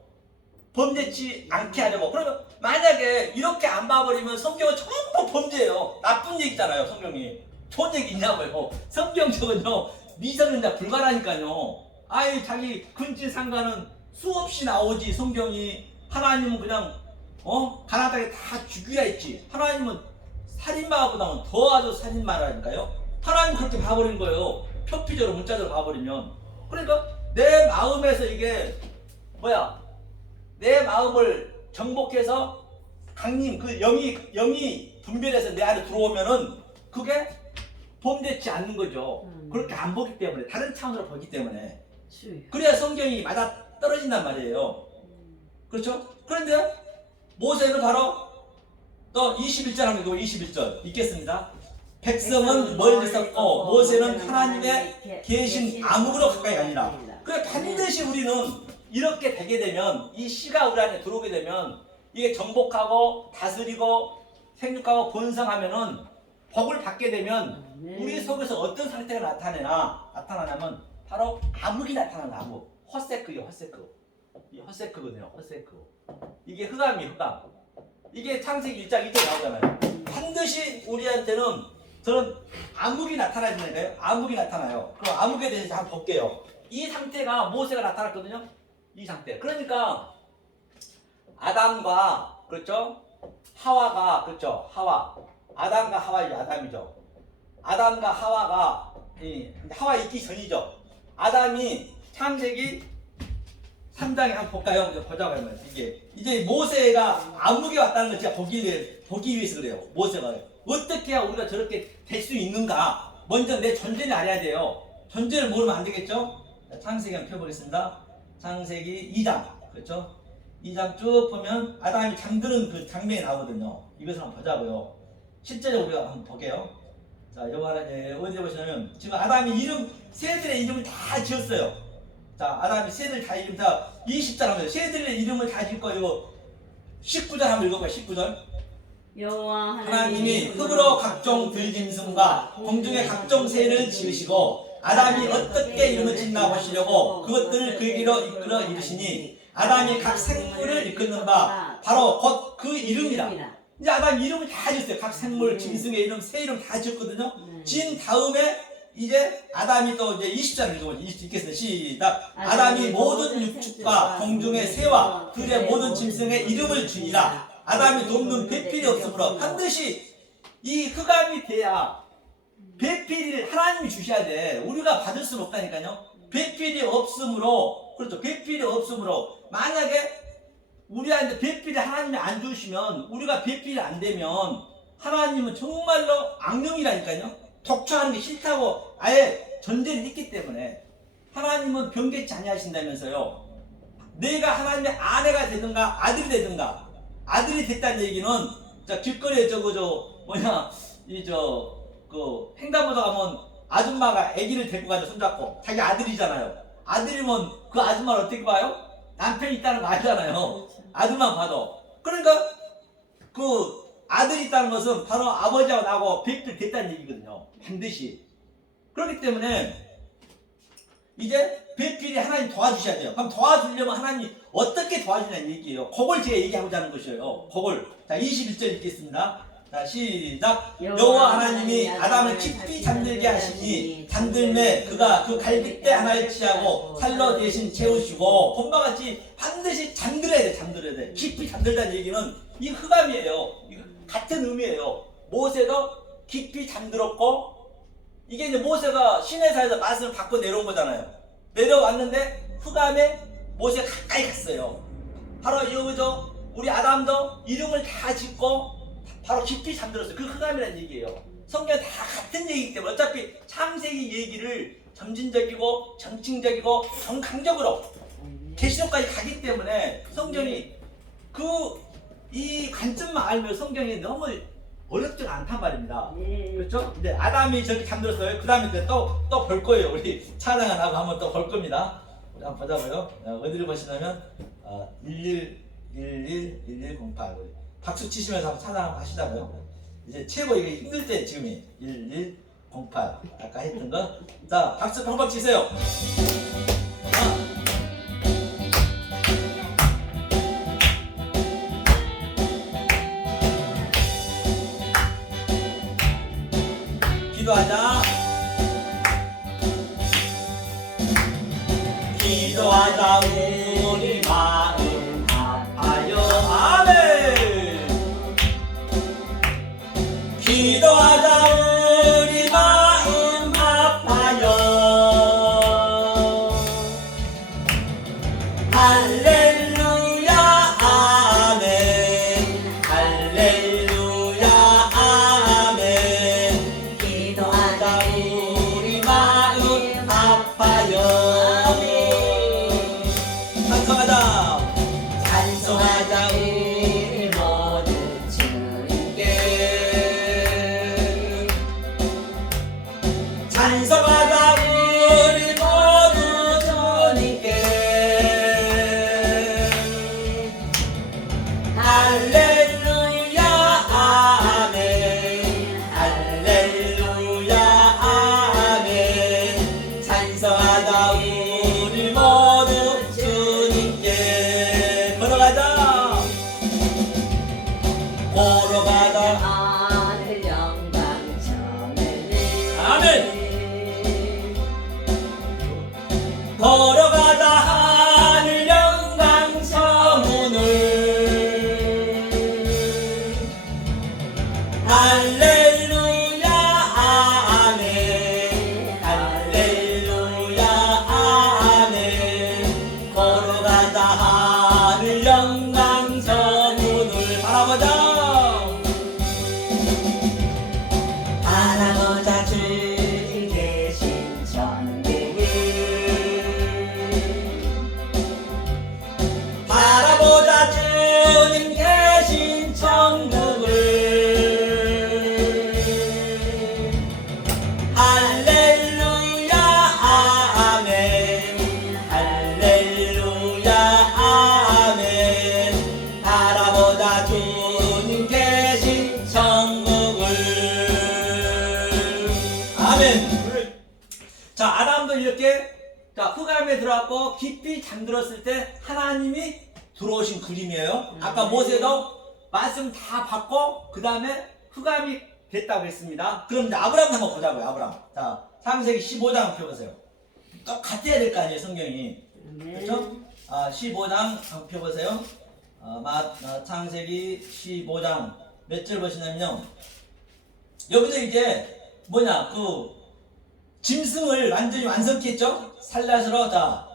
범죄치 않게 하려고. 그러면 만약에 이렇게 안 봐버리면 성경은 전부 범죄예요. 나쁜 얘기잖아요 성경이. 좋은 얘기 있냐고요. 성경적은요 미성년자 불가라니까요. 아이 자기 근친상간은 수없이 나오지. 성경이 하나님은 그냥 가나다에 다 죽이라 했지. 하나님은 살인마보다는 더 아주 살인마라니까요. 하나님 그렇게 봐버린 거예요. 표피적으로 문자적으로 봐버리면. 그러니까 내 마음에서 이게 내 마음을 정복해서 강림 그 영이 분별해서 내 안에 들어오면은 그게 범죄치 않는 거죠. 그렇게 안 보기 때문에 다른 차원으로 보기 때문에. 그래야 성경이 맞아 떨어진단 말이에요. 그렇죠? 그런데 모세는 바로 또 21절 한번 읽고 21절 읽겠습니다. 백성은 멀리 있었고 모세는 하나님의 계신 암흑으로 가까이 가니라. 그래 반드시 우리는 이렇게 되게 되면 이 씨가 우리 안에 들어오게 되면 이게 정복하고 다스리고 생육하고 번성하면은 복을 받게 되면 우리 속에서 어떤 상태가 나타나냐면 바로 암흑이 나타나는 암흑. 헛세크요 헛세크. 이 헛세크거든요 헛세크. 이게 흑암이 흑암. 이게 창세기 1장 2절 나오잖아요. 반드시 우리한테는 저는 암흑이 나타나야 된다니까요. 암흑이 나타나요. 그럼 암흑에 대해서 한번 볼게요. 이 상태가 모세가 나타났거든요. 이 상태. 그러니까 아담과 그렇죠? 하와가 그렇죠? 아담과 하와이죠. 아담이죠. 아담과 하와가 하와 있기 전이죠. 아담이 창세기 3장에 한번 볼까요? 보자고요. 이제 모세가 암흑에 왔다는 걸 제가 보기 위해서 그래요. 모세가 어떻게 해야 우리가 저렇게 될 수 있는가? 먼저 내 존재를 알아야 돼요. 존재를 모르면 안 되겠죠? 창세기 한번 펴보겠습니다. 창세기 2장 그렇죠? 2장 쭉 보면 아담이 잠드는 그 장면이 나오거든요. 이것을 한번 보자고요. 실제로 우리가 한번 볼게요. 자, 이거 하나 어디에 보시냐면 지금 아담이 새들의 이름을 다 지었어요. 자, 아담이 새들 다 이름 다 20절 하면 새들의 이름을 다 짓고 이거 19절 한번 읽어봐요. 19절. 여호와 하나님이 흙으로 각종 들짐승과 공중의 각종 새를 지으시고 아담이 어떻게 이름을 짓나 보시려고 그것들을 그에게로 이끌어 이르시니 아담이 각 생물을 이끄는 바 바로 곧 그 이름이라. 이제 아담 이름을 다 지었어요. 각 생물, 짐승의 이름, 새 이름 다 지었거든요. 지은 다음에 이제 아담이 또 이제 20절 읽겠습니다. 시작. 아담이 모든 육축과 공중의 새와 들의 모든 짐승의 이름을 주니라. 아담이 돕는 배필이 없으므로 반드시 이 흑암이 돼야 배필을 하나님이 주셔야 돼. 우리가 받을 수는 없다니까요. 배필이 없으므로 그렇죠. 배필이 없으므로 만약에 우리한테 배필이 하나님이 안 주시면 우리가 배필이 안 되면 하나님은 정말로 악령이라니까요. 독처하는 게 싫다고 아예 전제를 했기 때문에 하나님은 변개치 아니하신다면서요. 내가 하나님의 아내가 되든가 아들이 되든가, 아들이 됐다는 얘기는 자 길거리에 그 횡단보도 가면 아줌마가 아기를 데리고 가죠. 손잡고 자기 아들이잖아요. 아들이면 그 아줌마를 어떻게 봐요? 남편이 있다는 거 알잖아요. 아들만 봐도. 그러니까 그 아들이 있다는 것은 바로 아버지하고 나하고 배필 됐다는 얘기거든요. 반드시. 그렇기 때문에 이제 배필이 하나님 도와주셔야 돼요. 그럼 도와주려면 하나님 어떻게 도와주냐는 얘기예요. 그걸 제가 얘기하고자 하는 것이에요. 그걸. 자, 21절 읽겠습니다. 자, 시작. 여호와 하나님이 아담을 깊이 잠들게 하시니 잠들매 그가 그 갈빗대 하나를 취하고 살로 대신 채우시고, 본바 같이 반드시 잠들어야 돼. 잠들어야 돼. 깊이 잠들다는 얘기는 이 흑암이에요. 같은 의미예요. 모세도 깊이 잠들었고, 이게 이제 모세가 시내산에서 말씀을 받고 내려온 거잖아요. 내려왔는데 흑암에 모세가 가까이 갔어요. 바로 여기서 우리 아담도 이름을 다 짓고 바로 깊이 잠들었어요. 그 흑암이라는 얘기예요. 성경 다 같은 얘기이기 때문에 어차피 창세기 얘기를 점진적이고 정칭적이고 정강적으로 계시록까지 가기 때문에 성경이 이 관점만 알면 성경이 너무 어렵지가 않단 말입니다. 그렇죠? 이제 아담이 저렇게 잠들었어요. 그 다음에 또 볼 거예요. 우리 찬양 안 하고 한번 또 볼 겁니다. 우리 한번 보자고요. 어디를 보시냐면 1108 박수 치시면서 한번 찬양 한번 하시자고요. 이제 최고 이게 힘들 때 지금이 1108 아까 했던 거. 자, 박수 펑펑 치세요. 기도하자. 기도하자. 우리 마음 아파요. 아멘. 기도하자. 우리 마음 아파요. 할렐루야. 아멘. 할렐루야. 아멘. 기도하자. 우리 마음 아파요. 찬송하자. 찬송하자. 우리 모두 주님께. 찬송하자. 우리 모두 주님께. 할렐루야. 아멘. 할렐루야. 아멘. 찬송하자. 우리 모두 주님께. 걸어가자. 걸어가자. 하늘 영광 전에는 아멘. 걸어가자. 하늘 영광 서문을. 할렐루야. 아멘. 할렐루야. 아멘. 걸어가자. 하늘 영광 서문을. 바라보자. 바라보자. 주님 계신 천국을. 바라보자. 주님 계신 천국을. 할렐루야. 아멘. 할렐루야. 아멘. 바라보자. 주님 계신 천국을. 아멘. 자, 아담도 이렇게 흑암에 들어갔고 깊이 잠들었을 때 하나님이 들어오신 그림이에요. 아까 모세도 말씀 다 받고 그 다음에 흑암이 됐다고 했습니다. 그럼 이제 아브라함 한번 보자고요. 아브라함. 자, 창세기 15장 펴보세요. 똑같아야 될 거 아니에요, 성경이. 그렇죠? 15장 한번 펴보세요. 창세기 15장 몇 절 보시냐면요. 여기서 이제 짐승을 완전히 완성케 했죠? 살라스로. 자,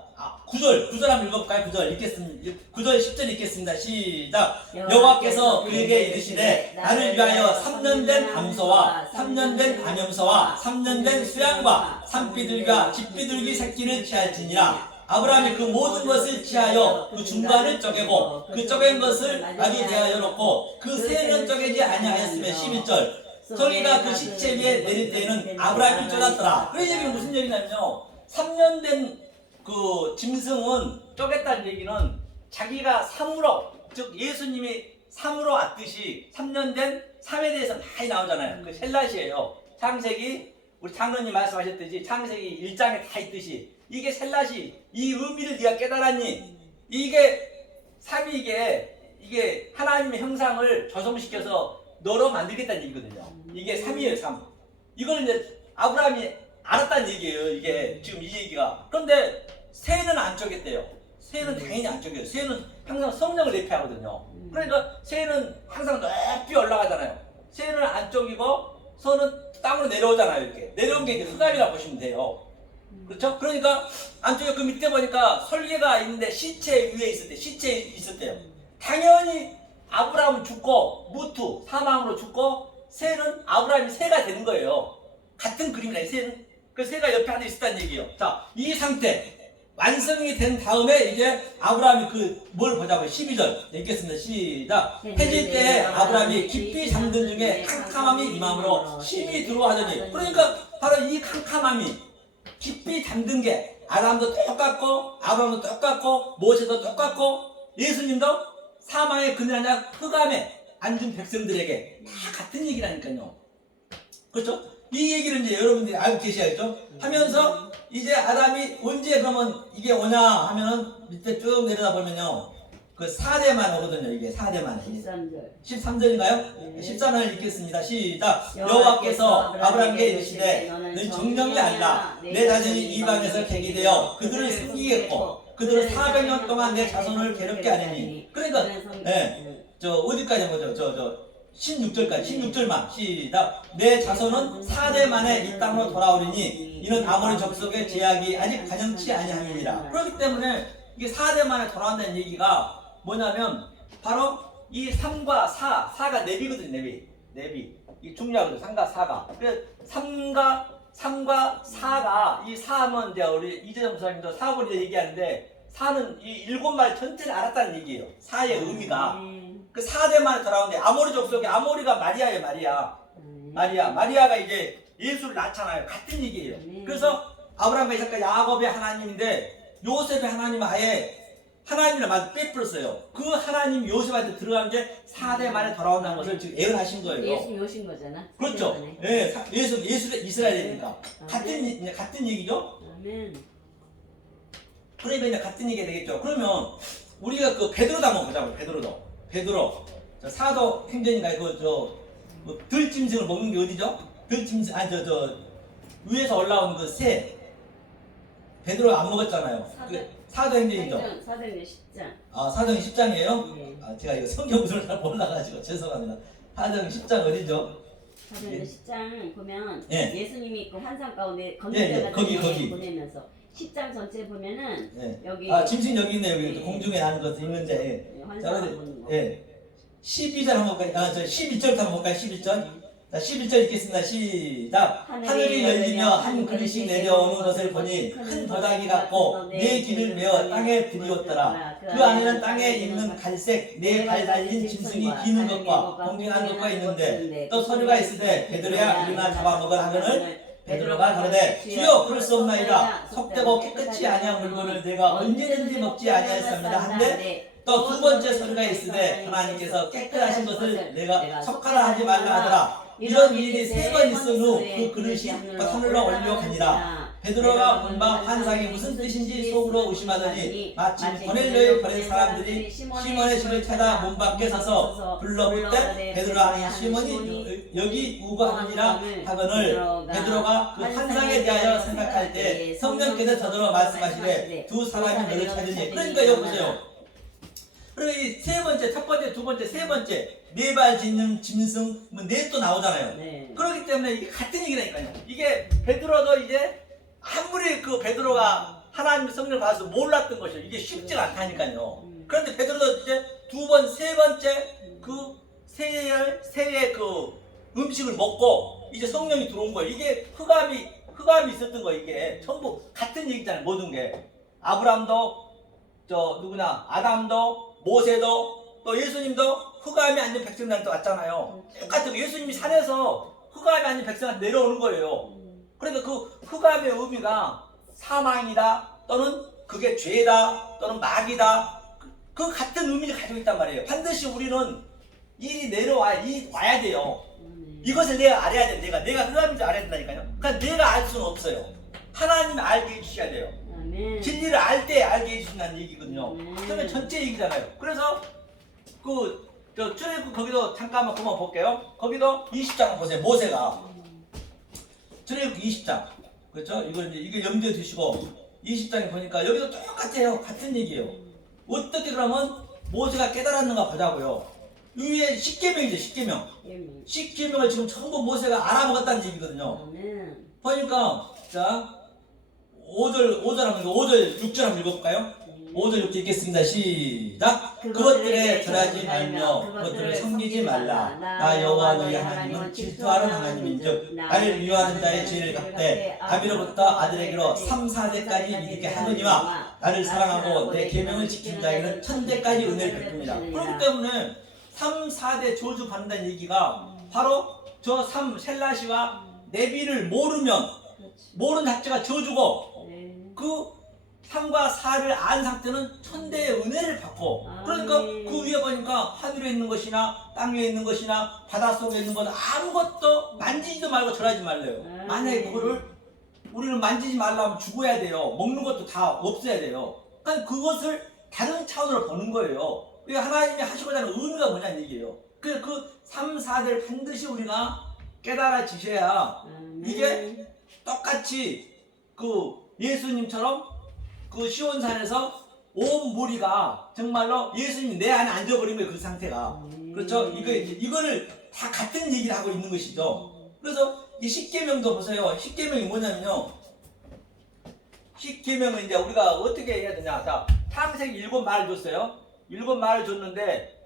9절 한번 읽어볼까요? 9절 읽겠습니다. 9절 10절 읽겠습니다. 시작. 여호와께서 그에게 이르시되 나를 위하여 3년 된 암소와 3년 된 암염소와 3년 된 수양과 산비둘기와 집비둘기 새끼를 취할지니라. 아브라함이 그 모든 것을 취하여 그 중간을 쪼개고 그 쪼갠 것을 나귀 대하여 놓고 그 새는 쪼개지 아니하였으며 11절 소리가 그 시체 위에 내릴 때에는 아브라함이 쫄았더라. 그 얘기는 무슨 얘기냐면요, 3년 된 그 짐승은 쪼갰다는 얘기는 자기가 삼으로, 즉 예수님이 삼으로 왔듯이 3년 된 삼에 대해서 많이 나오잖아요. 그 셀라시예요. 창세기, 우리 장로님 말씀하셨듯이 창세기 1장에 다 있듯이 이게 셀라시, 이 의미를 네가 깨달았니? 이게 삼이 이게 하나님의 형상을 조성시켜서 너로 만들겠다는 얘기거든요. 이게 삼이에요, 삼. 이걸 이제 아브라함이 알았다는 얘기예요. 이게 지금 이 얘기가. 그런데 새는 안 쪼갰대요. 새는 당연히 안 쪼개요. 새는 항상 성령을 내피하거든요. 그러니까 새는 항상 높이 올라가잖아요. 새는 안 쪼개고 소는 땅으로 내려오잖아요. 이렇게 내려온 게 이제 흑암이라고 보시면 돼요. 그렇죠? 그러니까 안쪽에 그 밑에 보니까 설계가 있는데 시체 위에 있을 때, 시체에 있을 때요. 당연히 아브라함은 죽고 무투 사망으로 죽고 새는 아브라함이 새가 되는 거예요. 같은 그림이라 새는. 그 새가 옆에 하나 있었다는 얘기예요. 자, 이 상태 완성이 된 다음에 이제 아브라함이 그 뭘 보자고요. 12절 읽겠습니다. 시작. 해질 때 아브라함이 깊이 잠든 중에 캄캄함이 임함으로 심히 두려워하더니, 그러니까 바로 이 캄캄함이 깊이 잠든 게 아담도 똑같고 아브라함도 똑같고 모세도 똑같고 예수님도 사망의 그늘하냐 흑암에 앉은 백성들에게 다 같은 얘기라니까요. 그렇죠? 이 얘기를 이제 여러분들이 알고 계셔야죠. 하면서 이제 아담이 언제 그러면 이게 오냐 하면은 밑에 쭉 내려다 보면요, 그 4대만 오거든요. 이게 4대만. 13절인가요? 13절 읽겠습니다. 시작. 여호와께서 아브라함에게 이르시되 너는 정령이 아니라 내 자손이 이방에서 객이되어 그들을 섬기겠고 그들은 400년 동안 내 자손을 괴롭게 하리니. 그러니까 저 어디까지 보죠? 16절만 시작. 내 자손은 4대 만에 이 땅으로 돌아오리니 이는 아모리 족속의 제약이 아직 가정치 아니함이니라. 그렇기 때문에 이게 4대 만에 돌아온다는 얘기가 뭐냐면 바로 이 3과 4가 내비거든요. 내비 이 중요하거든요. 3과 4가. 그래서 3과 4가 이 4하면 이제 우리 이재정 목사님도 4번이 얘기하는데 4는 이 7마리 전체를 알았다는 얘기예요. 4의 의미가. 그 4대 만에 돌아오는데 아모리 족속의 아모리가 마리아예요. 마리아가 이제 예수를 낳잖아요. 같은 얘기예요. 그래서 아브라함과 이삭과 야곱의 하나님인데 요셉의 하나님은 아예 하나님을 막 빼풀었어요. 그 하나님 요셉한테 들어간 게 4대 만에 돌아온다는 것을 지금 예언하신 거예요. 예수 오신 거잖아. 그렇죠. 예, 예수 이스라엘이니까 같은 얘기죠. 아멘. 그러니까 이제 같은 얘기가 되겠죠. 그러면 우리가 그 베드로도 한번 보자고요. 베드로 저 사도 행전인가 뭐 들짐승을 먹는 게 어디죠? 들짐승 위에서 올라온 그 새 베드로 안 먹었잖아요. 사도 행전이죠. 사도행전 10장. 아, 사도행 10장이에요? 네. 아, 제가 이거 성경 구절을 잘 몰라가지고 죄송합니다. 사도행 10장 어디죠? 사도행전 10장 보면 예. 예수님이 그 환상 가운데 예, 거기. 보내면서 10장 전체 보면은 예. 여기 아, 짐승 여기 있네요. 여기 공중에 나는 것도 있는데. 자, 환상 근데 보는 거. 예. 12절 한번 볼까요? 아, 저 11절부터 한번 볼까요? 11절. 자, 11절 읽겠습니다. 시작. 하늘이 열리며 한 그릇이 내려오는 것을 보니 큰 도자기 같고 네 길을 메어 땅에 들이었더라. 그 안에는 땅에 있는 갈색 네 발 달린 짐승이 기는 것과 공중한 것과 있는데 또 소리가 있으되 베드로야 우리나 잡아먹으라 하거늘 베드로가 가로되 주여 그럴 수 없나이다. 속되고 깨끗이 아니한 물건을 내가 언제든지 먹지 아니하였습니다 한데 또 두 번째 소리가 있으되 하나님께서 깨끗하신 것을 내가 속하라 하지 말라 하더라. 이런 일이 3번 있은 후 그 그릇이 하늘로 올려가니라. 베드로가 본 바 환상이 무슨 뜻인지 속으로 의심하더니 마침 고넬료에 보낸 사람들이 시몬의 집을 찾아 문 밖에 서서 불러볼 때 베드로가 아닌 시몬이 여기 우거하느니라 하거늘 베드로가 그 환상에 대하여 생각할 때 성령께서 저더러 말씀하시되 두 사람이 너를 찾으니. 그러니까 여기 보세요. 그리고 이 세 번째, 첫 번째, 두 번째, 세 번째 네 발 짖는 짐승 뭐 넷도 나오잖아요. 네. 그렇기 때문에 이게 같은 얘기라니까요. 이게 베드로도 이제 아무리 그 베드로가 하나님의 성령을 받아서 몰랐던 것이죠. 이게 쉽지가 않다니까요. 그런데 베드로도 이제 두 번, 세 번째 그 새의 그 음식을 먹고 이제 성령이 들어온 거예요. 이게 흑암이 있었던 거예요. 이게 전부 같은 얘기잖아요. 모든 게. 아브람도 저 누구나 아담도 모세도 또 예수님도 흑암에 앉은 백성들한테 왔잖아요. 똑같은 예수님이 산에서 흑암에 앉은 백성한테 내려오는 거예요. 그러니까 그 흑암의 의미가 사망이다 또는 그게 죄다 또는 마귀다 그 같은 의미를 가지고 있단 말이에요. 반드시 우리는 이 와야 돼요. 이것을 내가 알아야 돼. 내가 흑암인 줄 알아야 된다니까요. 그러니까 내가 알 수는 없어요. 하나님이 알게 해주셔야 돼요. 아멘. 진리를 알 때 알게 해주신다는 얘기거든요. 네. 그러면 전체 얘기잖아요. 그래서 저 출애굽 거기도 잠깐만 그만 볼게요. 거기도 20장 보세요. 모세가 출애굽 20장 그렇죠? 이게 염두에 두시고 20장에 보니까 여기도 똑같아요. 같은 얘기예요. 어떻게 그러면 모세가 깨달았는가 보자고요. 위에 10계명이죠. 10계명. 아멘. 10계명을 지금 전부 모세가 알아먹었다는 얘기거든요. 아멘. 보니까 자 5절 한번 5절 6절 한번 읽어볼까요? 5절 6절 읽겠습니다. 시작. 그것들에 절하지 말며 그것들을 섬기지 말라. 나 여호와 너희 하나님은 질투하는 하나님인즉 나를 미워하는 자의 죄를 갚되 아비로부터 아들에게로 3, 4대까지 믿게 하느니와 나를 사랑하고 내 계명을 지킨 자에게는 천대까지 은혜를 베풉니다. 그렇기 때문에 3, 4대 저주 받는다는 얘기가 바로 저 셀라시와 네비를 모르면 모르는 자체가 저주고 네. 그 3과 4를 안 상태는 천대의 은혜를 받고 그러니까 그 위에 보니까 하늘에 있는 것이나 땅 위에 있는 것이나 바닷속에 있는 것 아무것도 만지지도 말고 절하지 말래요. 만약에 그거를 우리는 만지지 말라면 죽어야 돼요. 먹는 것도 다 없애야 돼요. 그러니까 그것을 다른 차원으로 보는 거예요. 하나님이 하시고자 하는 의미가 뭐냐는 얘기예요. 그 3, 4대를 반드시 우리가 깨달아지셔야 이게 똑같이 그 예수님처럼 그 시온산에서 온 무리가 정말로 예수님이 내 안에 앉아버린 거예요. 그 상태가. 그렇죠? 이거를 다 같은 얘기를 하고 있는 것이죠. 그래서 이 10계명도 보세요. 10계명이 뭐냐면요. 10계명은 이제 우리가 어떻게 해야 되냐. 자, 창세기 7말을 줬어요. 7말을 줬는데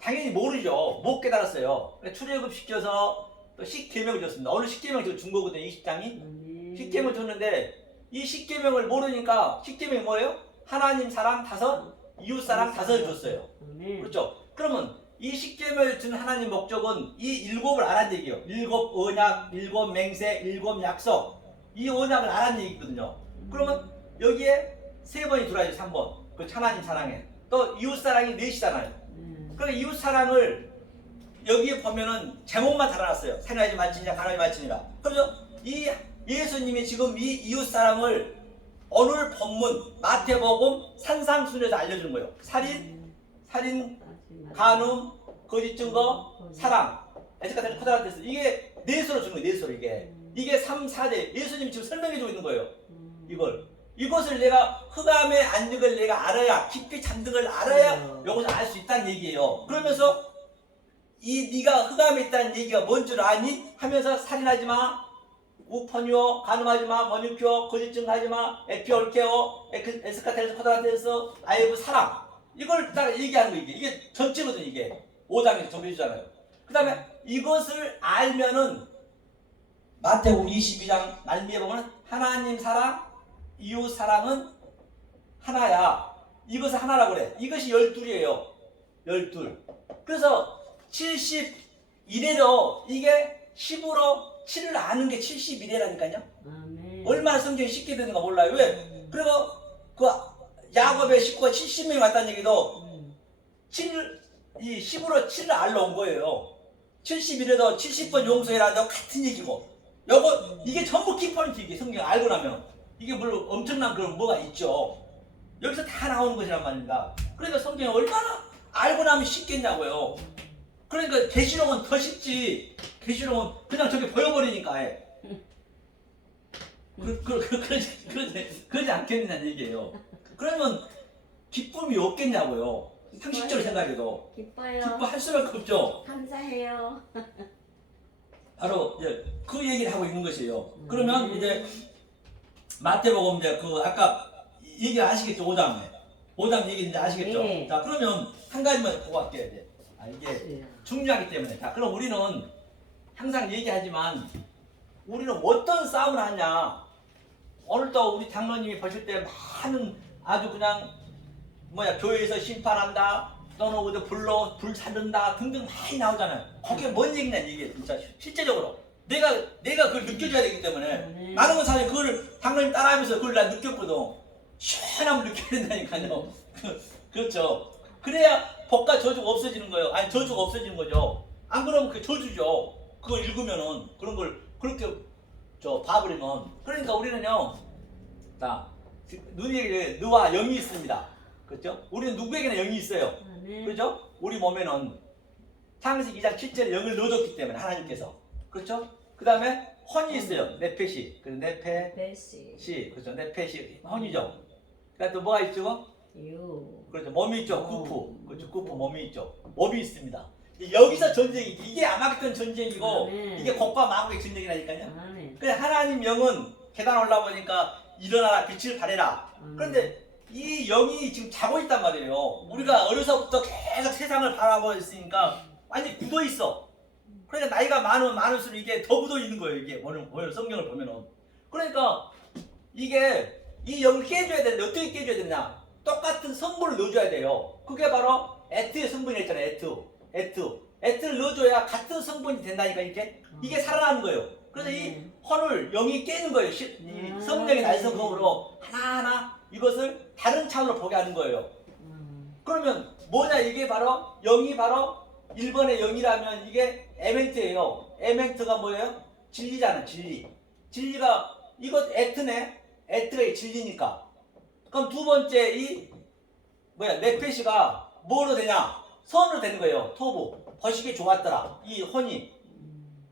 당연히 모르죠. 못 깨달았어요. 출애굽 시켜서 또 10계명을 줬습니다. 오늘 10계명 준 거거든요. 20장이. 10계명을 줬는데 이 10계명을 모르니까 10계명이 뭐예요? 하나님 사랑 5, 이웃 사랑 5을 줬어요. 그렇죠? 그러면 이 10계명을 준 하나님 목적은 이 7을 알았는 얘기예요. 7 언약, 7 맹세, 7 약속. 이 언약을 알았는 얘기거든요. 그러면 여기에 3번이 들어야죠. 3번. 그 하나님 사랑에. 또 이웃 사랑이 4시잖아요. 그러니까 이웃 사랑을 여기에 보면은 제목만 달아놨어요. 사랑하지 말지니라 가나지 말지니라. 그래서 이 예수님이 지금 이 이웃 사랑을 오늘 본문 마태복음 산상순에서 알려주는 거예요. 살인, 간음, 거짓 증거, 사랑. 에스카테르 코다라테스 이게 넷으로 주는 거예요. 넷으로 이게 3, 4대 예수님이 지금 설명해주고 있는 거예요. 이것을 내가 흑암에 앉는 걸 내가 알아야 깊이 잠든 걸 알아야 이것을 알 수 있다는 얘기예요. 그러면서 네가 흑암에 있다는 얘기가 뭔 줄 아니? 하면서 살인하지 마, 우펀이오, 간음하지 마, 번유표, 거짓증 하지 마, 에피올케오, 에스카테르스 코다라테스, 아이브 사랑. 이걸 딱 얘기하는 거 이게 전체거든 이게 5장에서 정해주잖아요. 그 다음에 이것을 알면은 마태복음 22장 말미에 보면 하나님 사랑, 이웃 사랑은 하나야. 이것을 하나라고 그래. 이것이 12이에요. 12. 그래서 71에도 이게 10으로 7을 아는 게 71이라니까요. 얼마나 성경이 쉽게 되는가 몰라요. 왜? 그리고 그 야곱의 식구가 70명이 왔다는 얘기도 10으로 7을 알러 온 거예요. 71에도 70번 용서해라도 같은 얘기고. 이게 전부 키포인트 이게 성경 알고 나면. 이게 물론 엄청난 그런 뭐가 있죠. 여기서 다 나오는 것이란 말입니다. 그러니까 성경이 얼마나 알고 나면 쉽겠냐고요. 그러니까 계시록은 더 쉽지. 계시록은 그냥 저기 보여버리니까 해. 그러지 않겠느냐는 얘기예요. 그러면 기쁨이 없겠냐고요. 상식적으로 생각해도. 기뻐요. 기뻐할 수밖에 없죠. 감사해요. 바로 이제 그 얘기를 하고 있는 것이에요. 그러면 이제 마태복음 이제 그 아까 얘기를 아시겠죠? 5장 얘기 이제 아시겠죠? 네. 자 그러면 한 가지만 보고 할게요. 이제. 이게 중요하기 때문에. 자 그럼 우리는 항상 얘기하지만 우리는 어떤 싸움을 하냐? 오늘도 우리 장로님이 보실 때 많은 아주 그냥 교회에서 심판한다 또는 어디 불 살른다 등등 많이 나오잖아요. 그게 뭔 얘기냐 이게 진짜 실제적으로 내가 그걸 느껴줘야 되기 때문에 나는 건 사실 그걸 당연히 따라하면서 그걸 나 느꼈거든. 시원함을 느껴야 된다니까요. 그렇죠. 그래야 복과 저주가 없어지는 거예요. 아니 저주가 없어지는 거죠. 안 그러면 그 저주죠. 그걸 읽으면은 그런 걸 그렇게 봐버리면 그러니까 우리는요. 자 눈에 너와 영이 있습니다. 그렇죠? 우리는 누구에게나 영이 있어요. 그렇죠? 우리 몸에는 창세기 2장 7절에 영을 넣어줬기 때문에 하나님께서 그렇죠? 그 다음에 혼이 있어요. 네페시 그리고 네페시 그렇죠? 네페시 혼이죠. 그다음 또 뭐가 있죠? 그렇죠. 몸이 있죠. 구프 그렇죠. 구프 몸이 있죠. 몸이 있습니다. 여기서 전쟁이 이게 아마겟돈 전쟁이고 이게 곡과 마곡의 전쟁이라니까요. 그래 하나님 영은 계단 올라보니까 일어나라 빛을 발해라. 그런데 이 영이 지금 자고 있단 말이에요. 우리가 어려서부터 계속 세상을 바라보고 있으니까 완전히 굳어 있어. 그러니까 나이가 많을수록 이게 더 굳어 있는 거예요. 이게 오늘 성경을 보면은. 그러니까 이게 이 영을 깨줘야 되는데 어떻게 깨줘야 되냐? 똑같은 성분을 넣어줘야 돼요. 그게 바로 에트의 성분이 있잖아요. 에트를 넣어줘야 같은 성분이 된다니까 이게 살아나는 거예요. 그래서 이 혼을 영이 깨는 거예요. 이 성령의 날성성으로 하나하나 이것을 다른 차원으로 보게 하는 거예요. 그러면 뭐냐 이게 바로 영이 바로 1번의 영이라면 이게 에멘트예요. 에멘트가 뭐예요? 진리잖아. 진리가 이것 에트네. 에트가 진리니까. 그럼 두 번째 이 네페시가 뭐로 되냐? 선으로 되는 거예요. 토부. 거시기 좋았더라. 이 혼이.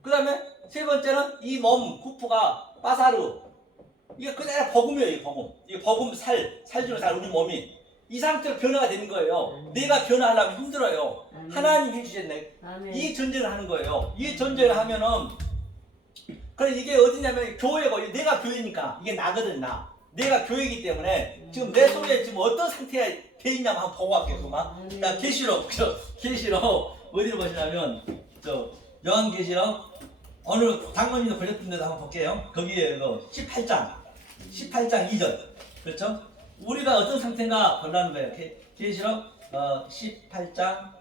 그 다음에 세 번째는 이 몸 구프가 빠사르. 이게 그대로 버금이에요. 이게 버금 살 주는 살 우리 몸이 이 상태로 변화가 되는 거예요. 내가 변화하려면 힘들어요. 하나님 해주셨네. 이 전쟁을 하는 거예요. 이 전쟁을 하면은 그래 이게 어디냐면 교회고 내가 교회니까 이게 나거든 나. 내가 교회이기 때문에 지금 내 속에 지금 어떤 상태가 돼 있냐면 한번 보고 갈게요. 그만. 계시록 어디를 보시냐면 요한계시록 어느 장모님도 보셨던 데도 한번 볼게요. 거기에 18장 2절 그렇죠? 우리가 어떤 상태인가 보라는 거예요. 계시록 18장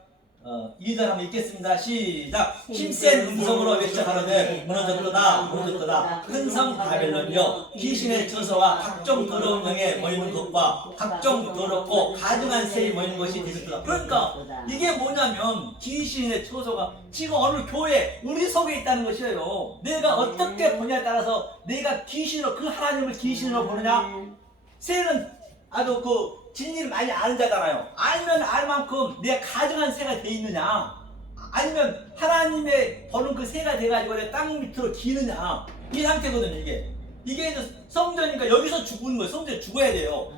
2절 한번 읽겠습니다. 시작. 힘센 음성으로 외쳐가라되 무너졌도다 큰 성 바벨론이여 귀신의 처소와 각종 더러운 영에 모이는 것과 각종 더럽고 가증한 새에 모이는 것이 되셨도다. 그러니까 이게 뭐냐면 귀신의 처소가 지금 어느 교회 우리 속에 있다는 것이에요. 내가 어떻게 보냐에 따라서 내가 귀신으로 그 하나님을 귀신으로 보느냐. 새는 아주 진리를 많이 아는 자잖아요. 알면 알 만큼 내가 가증한 새가 돼 있느냐 아니면 하나님의 보는 그 새가 돼가지고 내 땅 밑으로 기느냐 이 상태거든요. 이게 성전이니까 여기서 죽는 거예요. 성전에 죽어야 돼요.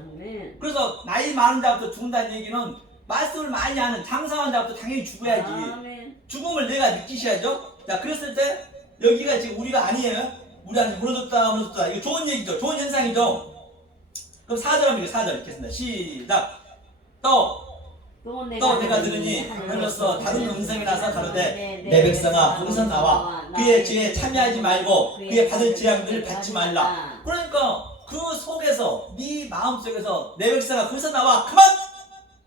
그래서 나이 많은 자부터 죽는다는 얘기는 말씀을 많이 하는 장사한 자부터 당연히 죽어야지. 죽음을 내가 느끼셔야죠. 자 그랬을 때 여기가 지금 우리가 아니에요. 우리한테 무너졌다 이거 좋은 얘기죠. 좋은 현상이죠. 그럼 4절 한번 4절 읽겠습니다. 시작. 또 내가 들으니 하늘로서 다른 음성이 나서 가로되 내 백성아 거기서 나와 그의 죄에 참여하지 말고 그의 받을 재앙들을 받지 말라. 그러니까 그 속에서 네 마음속에서 내 백성아 거기서 나와.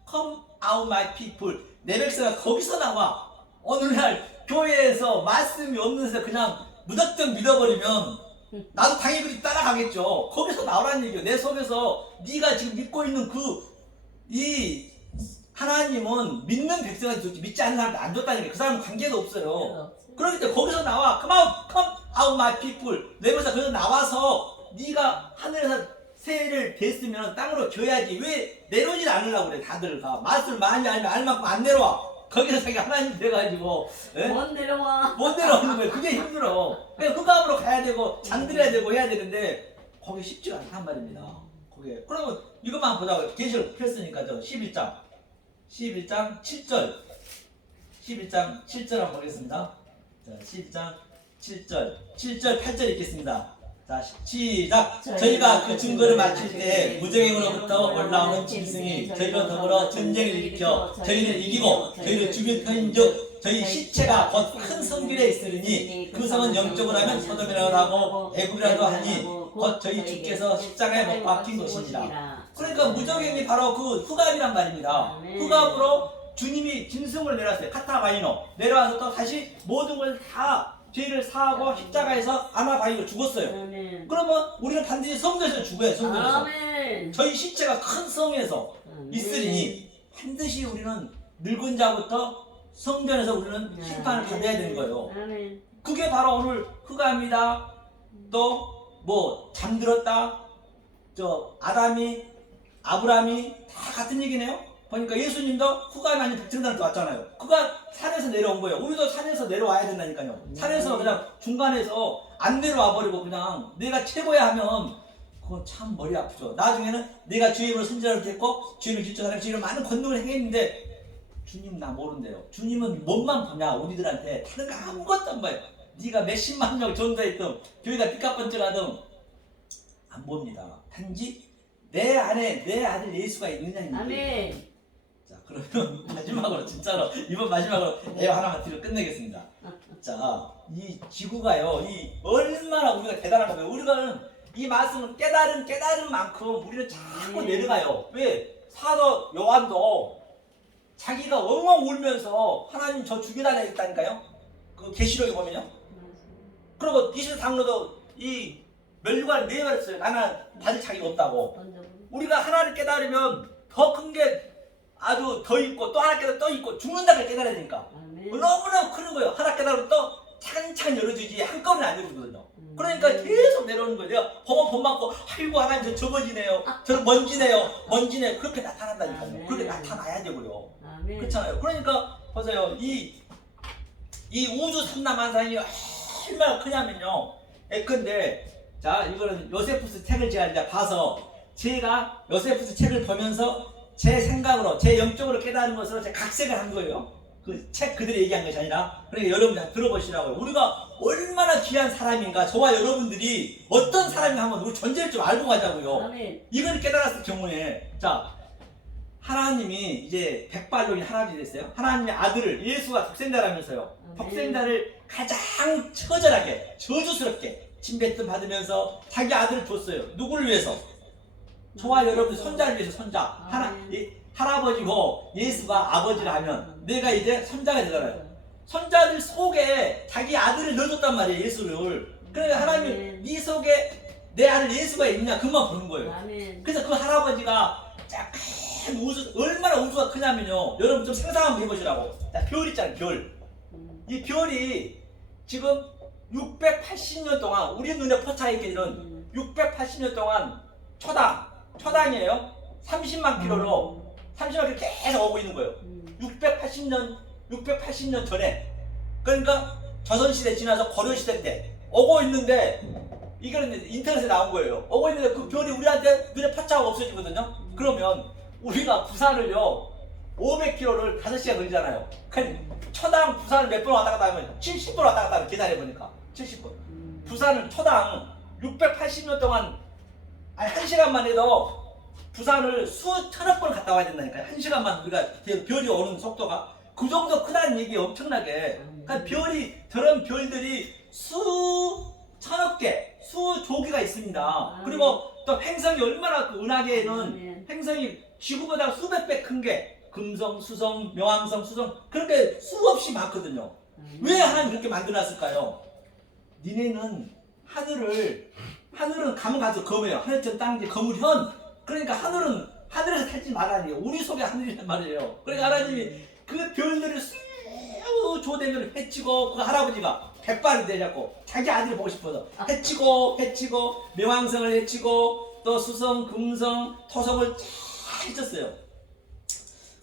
Come out my people. 내 백성아 거기서 나와. 오늘날 교회에서 말씀이 없는 데서 그냥 무작정 믿어버리면 나도 당연히 그렇게 따라가겠죠. 거기서 나오라는 얘기예요. 내 속에서 네가 지금 믿고 있는 이 하나님은 믿는 백성한테 줬지 믿지 않는 사람한테 안 줬다니까. 그 사람은 관계도 없어요. 그렇기 때문에 거기서 나와. Come out my people. 내 백성 거기서 나와서 네가 하늘에서 새를 댔으면 땅으로 줘야지. 왜 내려오질 않으려고 그래. 다들 다 말씀을 많이 알면 알 만큼 안 내려와. 거기서 자기 하나님 돼가지고 못 내려와. 못 내려오는 거예요. 그게 힘들어. 그냥 흑암으로 가야 되고 잠들어야 되고 해야 되는데 거기 쉽지가 않단 말입니다. 거기에. 그러면 이것만 보자고요. 계시록 폈으니까 11장 7절 11장 7절 한번 보겠습니다. 자, 11장 7절 8절 읽겠습니다. 자 시작. 저희가 그 증거를 마칠 때 무정행으로부터 올라오는 짐승이 저희로 더불어 전쟁을 일으켜 저희를 이기고 저희를 죽일 터인즉 저희 시체가 곧 큰 성길에 있으리니 그 성은 영적으로 하면 소돔이라고 하고 애굽이라도 하니 곧 저희 주께서 십자가에 못 박힌 것이니라. 그러니까 무적행이 바로 그 흑암이란 말입니다. 아멘. 흑암으로 주님이 짐승을 내렸어요. 카타바이노 내려와서 또 다시 모든 걸 다 죄를 사하고 십자가에서 아나바이로 죽었어요. 아멘. 그러면 우리는 반드시 성전에서 죽어요. 성전에서. 아멘. 저희 시체가 큰 성에서 아멘. 있으리니 반드시 우리는 늙은 자부터 성전에서 우리는 심판을 받아야 되는 거예요. 아멘. 그게 바로 오늘 흑암이다. 또 뭐 잠들었다. 저 아담이 아브라함이 다 같은 얘기네요. 보니까 예수님도 흑암이 아닌 백성단한테 왔잖아요. 그가 산에서 내려온 거예요. 우리도 산에서 내려와야 된다니까요. 산에서 그냥 중간에서 안 내려와 버리고 그냥 내가 최고야 하면 그건 참 머리 아프죠. 나중에는 내가 주의 이름으로 선지자를 됐고 주의 이름을 길조사하고 주의 이름으로 많은 권능을 행했는데 주님 나 모른대요. 주님은 몸만 보냐 우리들한테 다른 거 아무것도 안 봐요. 네가 몇십만 명 전도했든 교회가 삐까뻔쩍하든 안 봅니다. 단지 내 안에 내 아들 예수가 있느냐 있는데. 아멘. 자 그러면 마지막으로 진짜로 이번 마지막으로 애교 하나만 드려 끝내겠습니다. 자 이 지구가요 이 얼마나 우리가 대단한 거예요. 우리가는 이 말씀을 깨달은 만큼 우리는 자꾸 내려가요. 왜 사도 요한도 자기가 엉엉 울면서 하나님 저 죽여달라 했다니까요. 그 계시록에 보면요. 그리고 이슬 장로도 이 멸류관을 내버렸어요. 나는 받을 자기가 없다고. 우리가 하나를 깨달으면 더 큰 게 아주 더 있고 또 하나 깨달으면 또 있고 죽는다고 깨달아야 되니까. 너무나 크는 거예요. 하나 깨달으면 또 차근차근 열어주지 한꺼번에 안 열어주거든요. 그러니까 계속 내려오는 거예요. 내가 보면 본 많고 아이고 하나님 저 저거지네요. 저는 먼지네요. 그렇게 나타난다니까요. 그렇게 나타나야 되고요. 그렇잖아요. 그러니까 보세요. 이 우주 삼라만상이 얼마나 크냐면요. 근데 자 이거는 요세푸스 책을 제가 이제 봐서 제가 요세푸스 책을 보면서 제 생각으로 제 영적으로 깨달은 것으로 제가 각색을 한 거예요. 그 책 그들이 얘기한 것이 아니라. 그러니까 여러분들 한번 들어보시라고요. 우리가 얼마나 귀한 사람인가 저와 여러분들이 어떤 사람인가 한번 우리 존재를 좀 알고 가자고요. 이걸 깨달았을 경우에 자 하나님이 이제 백발로인 할아버지 됐어요. 하나님의 아들을 예수가 독생자라면서요. 독생자를 가장 처절하게 저주스럽게 침뱉음 받으면서 자기 아들을 줬어요. 누구를 위해서? 저와 여러분 손자를 위해서. 손자 할아버지고 예수가 아버지를 하면 내가 이제 손자가 되잖아요. 손자들 속에 자기 아들을 넣어줬단 말이에요. 예수를. 그러니까 하나님 네 속에 내 아들 예수가 있느냐 그것만 보는 거예요. 그래서 그 할아버지가 큰 우주 얼마나 우주가 크냐면요. 여러분 좀 상상 한번 해보시라고. 자, 별 있잖아요. 별. 이 별이 지금 680년 동안 우리 눈에 포착했게 이런 680년 동안 초당이에요. 30만 킬로로 30만 킬로 계속 오고 있는 거예요. 680년 전에. 그러니까 조선시대 지나서 고려시대 때 오고 있는데 이거는 인터넷에 나온 거예요. 오고 있는데 그 별이 우리한테 눈에 포착하고 없어지거든요. 그러면 우리가 부산을요 500km를 5시간 걸리잖아요. 초당 부산을 몇 번 왔다 갔다 하면 70분 왔다 갔다 하면 계산해보니까 70분. 부산을 초당 680년 동안 아니 1시간만 해도 부산을 수천억 번 갔다 와야 된다니까요. 1시간만 우리가 별이 오는 속도가 그 정도 크다는 얘기 엄청나게. 그러니까 저런 별들이 수천억 개, 수조개가 있습니다. 그리고 또 행성이 얼마나 그 은하계에는 행성이 지구보다 수백 배 큰 게 금성, 수성, 명왕성, 수성 그렇게 수없이 많거든요. 왜 하나님 그렇게 만들어놨을까요? 니네는 하늘은 가면 가서 검해요. 하늘천 땅지 거물현. 그러니까 하늘은 하늘에서 살지 말라니 우리 속에 하늘이란 말이에요. 그러니까 하나님이 그 별들을 쑥 조대면을 해치고 그 할아버지가 백발이 되자고 자기 아들을 보고 싶어서 해치고 명왕성을 해치고 또 수성, 금성, 토성을 쫙 해쳤어요.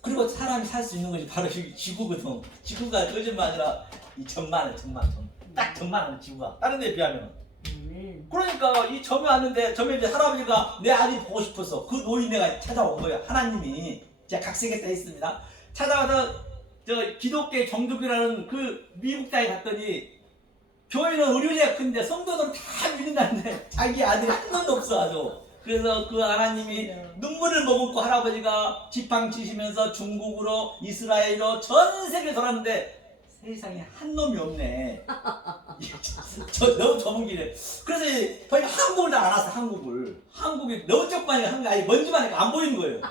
그리고 사람이 살 수 있는 것이 바로 지구거든. 지구가 거짓말 아니라 이 전만해. 딱 전만하는 지구가 다른 데에 비하면. 그러니까 이 점에 왔는데 점에 이제 할아버지가 내 아들이 보고 싶어서 그 노인네가 찾아온 거예요. 하나님이 제가 각색했다 했습니다. 찾아와서 저 기독교의 정독이라는 그 미국 땅에 갔더니 교회는 의료제가 큰데 성도들은 다 믿는다는데 자기 아들이 한 놈도 없어 아주. 그래서 그 하나님이 눈물을 머금고 할아버지가 지팡 치시면서 중국으로 이스라엘로 전 세계 돌았는데 세상에 한 놈이 없네. 저 너무 좁은 길에. 그래서 저희가 한국을 다 안 왔어. 한국이 너무 좁아니까 한국 아니 먼지만 하니까 안 보이는 거예요.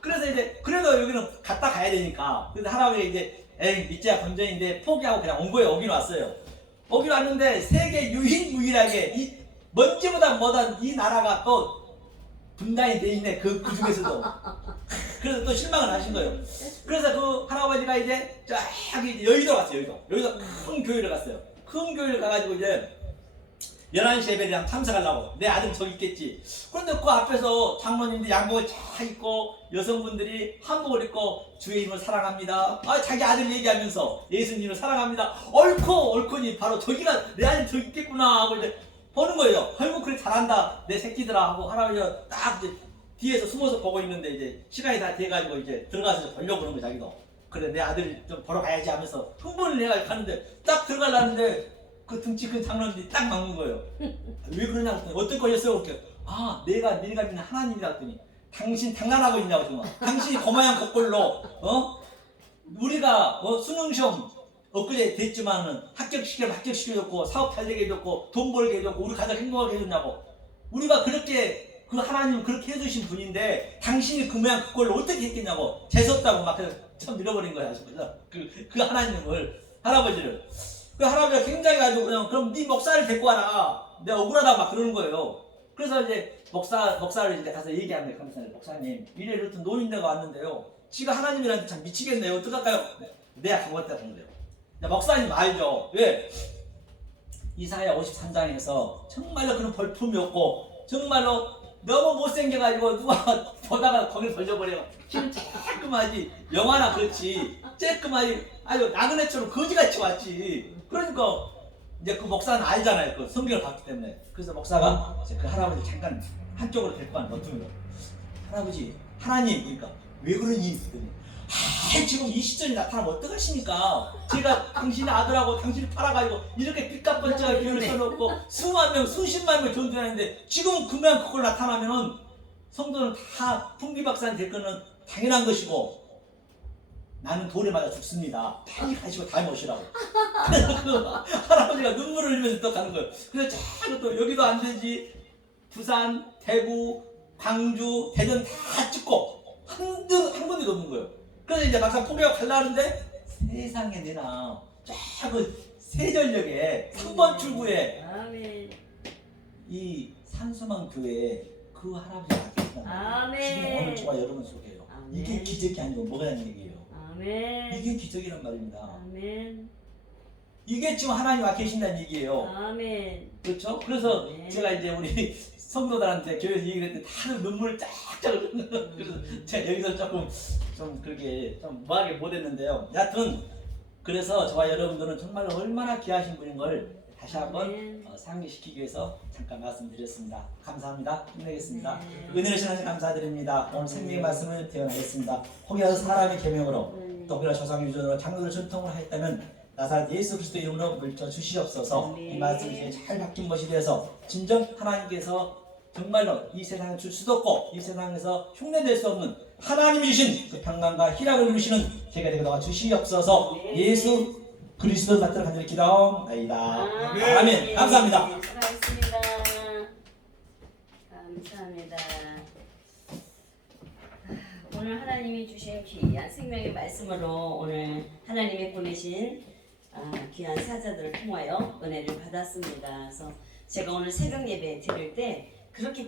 그래서 이제 그래도 여기는 갔다 가야 되니까. 그래서 할아버지 이제 에이 밑지야 건전인데 포기하고 그냥 온 거예요. 오긴 왔어요. 오긴 왔는데 세계 유일하게 이 먼지보다 뭐다 이 나라가 또 분단이 돼 있네. 그 중에서도. 그래서 또 실망을 하신 거예요. 그래서 그 할아버지가 이제 저기 이제 여의도 갔어요. 여의도 큰 교회를 갔어요. 큰 교회를 가가지고 이제 11시 예배를 참석하려고. 내 아들이 저기 있겠지. 그런데 그 앞에서 장로님들 양복을 잘 입고 여성분들이 한복을 입고 주의 이름을 사랑합니다. 자기 아들 얘기하면서 예수님을 사랑합니다. 옳거니 바로 저기가 내 아들 저기 있겠구나 하고 이제 보는 거예요. 아이고 그래 잘한다 내 새끼들아 하고 할아버지가 딱 이제 뒤에서 숨어서 보고 있는데 이제 시간이 다 돼가지고 이제 들어가서 보려고 그러는 거야 자기도. 그래 내 아들 좀 보러 가야지 하면서 흥분을 해가지고 가는데 딱 들어가려는데 그 등치 큰 장로님들이 딱 막는 거예요. 왜 그러냐고 했더니 어떤 거였어요? 그렇게 내가 믿는 하나님이라 했더니 당신 장난하고 있냐고 정말. 당신이 거마양 거꼴로 우리가 수능시험 엊그제 됐지만은 합격시키면 합격시켜줬고 사업 잘 되게 해줬고 돈 벌게 해줬고 우리 가장 행복하게 해줬냐고. 우리가 그렇게 그 하나님 그렇게 해주신 분인데 당신이 그 모양 그걸로 어떻게 했겠냐고. 재수없다고 막 그냥 참 밀어버린 거야. 그 하나님을 할아버지를. 그 할아버지가 굉장히 가지고 그냥 그럼 네 목사를 데리고 와라. 내가 억울하다 막 그러는 거예요. 그래서 이제 목사를 이제 가서 얘기하는 거예요. 감사님 목사님 이래로 노인네가 왔는데요. 지가 하나님이라는데 참 미치겠네요. 어떡할까요? 내가 그거였다 그런 거예요. 목사님 알죠? 왜? 이사야 53장에서 정말로 그런 벌품이 없고 정말로 너무 못생겨가지고 누가 보다가 거기를 벌려버려. 키는 쬐끔하지 영화나 그렇지 쬐끔하지 아주 나그네처럼 거지같이 왔지. 그러니까 이제 그 목사는 알잖아요. 그 성경을 봤기 때문에. 그래서 목사가 이제 그 할아버지 잠깐 한쪽으로 데리고 가는 거예요. 할아버지 하나님 그러니까 왜 그러니? 지금 이 시절이 나타나면 어떡하십니까? 제가 당신의 아들하고 당신을 팔아가지고 이렇게 삐까뻔쩍하게 교회를 쳐놓고 수만 명, 수십만 명을 전도하는데 지금 그만 그걸 나타나면은 성도는 다 풍비박산 될 거는 당연한 것이고 나는 돌에 맞아 죽습니다. 빨리 가시고 다음에 오시라고. 그래서 그 할아버지가 눈물을 흘리면서 또 가는 거예요. 그래서 자꾸 또 여기도 안 되지 부산, 대구, 광주, 대전 다 찍고 한 군데도 없는 거예요. 그래서 이제 막상 포기하고 가려는데 세상에 내나 그 세전역에 3번 출구에 아멘. 이 산수망 교회에 그 할아버지가 계시다. 지금 오늘 저와 여러분 속에요. 아멘. 이게 기적이 아니고 뭐가 되는 얘기예요. 아멘. 이게 기적이란 말입니다. 아멘. 이게 지금 하나님 와 계신다는 얘기예요. 아멘. 그렇죠? 그래서 아멘. 제가 이제 우리 성도들한테 교회에서 얘기를 했는데 다들 눈물을 쫙쫙 흘리는. 그래서 제가 여기서 조금 좀 그렇게 좀 뭐하게 못했는데요. 여하튼 그래서 저와 여러분들은 정말 얼마나 귀하신 분인 걸 다시 한번 상기시키기 위해서 잠깐 말씀드렸습니다. 감사합니다. 힘내겠습니다. 은혜를 신하신 감사드립니다. 오늘 생명의 말씀을 대언하겠습니다. 혹여라도 사람의 계명으로 또 혹여나 조상 유전으로 장로를 전통으로 하였다면 나사렛 예수 그리스도 이름으로 물려 주시옵소서. 이 말씀이 잘 박힌 것이 되어서 진정 하나님께서 정말로 이 세상에 줄 수도 없고 이 세상에서 흉내낼 수 없는 하나님이 주신 그 평강과 희락을 누리시는 제가 되게 도와 주시옵소서. 예수 그리스도 받들어 간절히 기도하옵나이다. 아멘. 감사합니다. 수고하셨습니다. 감사합니다. 오늘 하나님이 주신 귀한 생명의 말씀으로 오늘 하나님이 보내신 귀한 사자들을 통하여 은혜를 받았습니다. 그래서 제가 오늘 새벽 예배 드릴 때 그렇게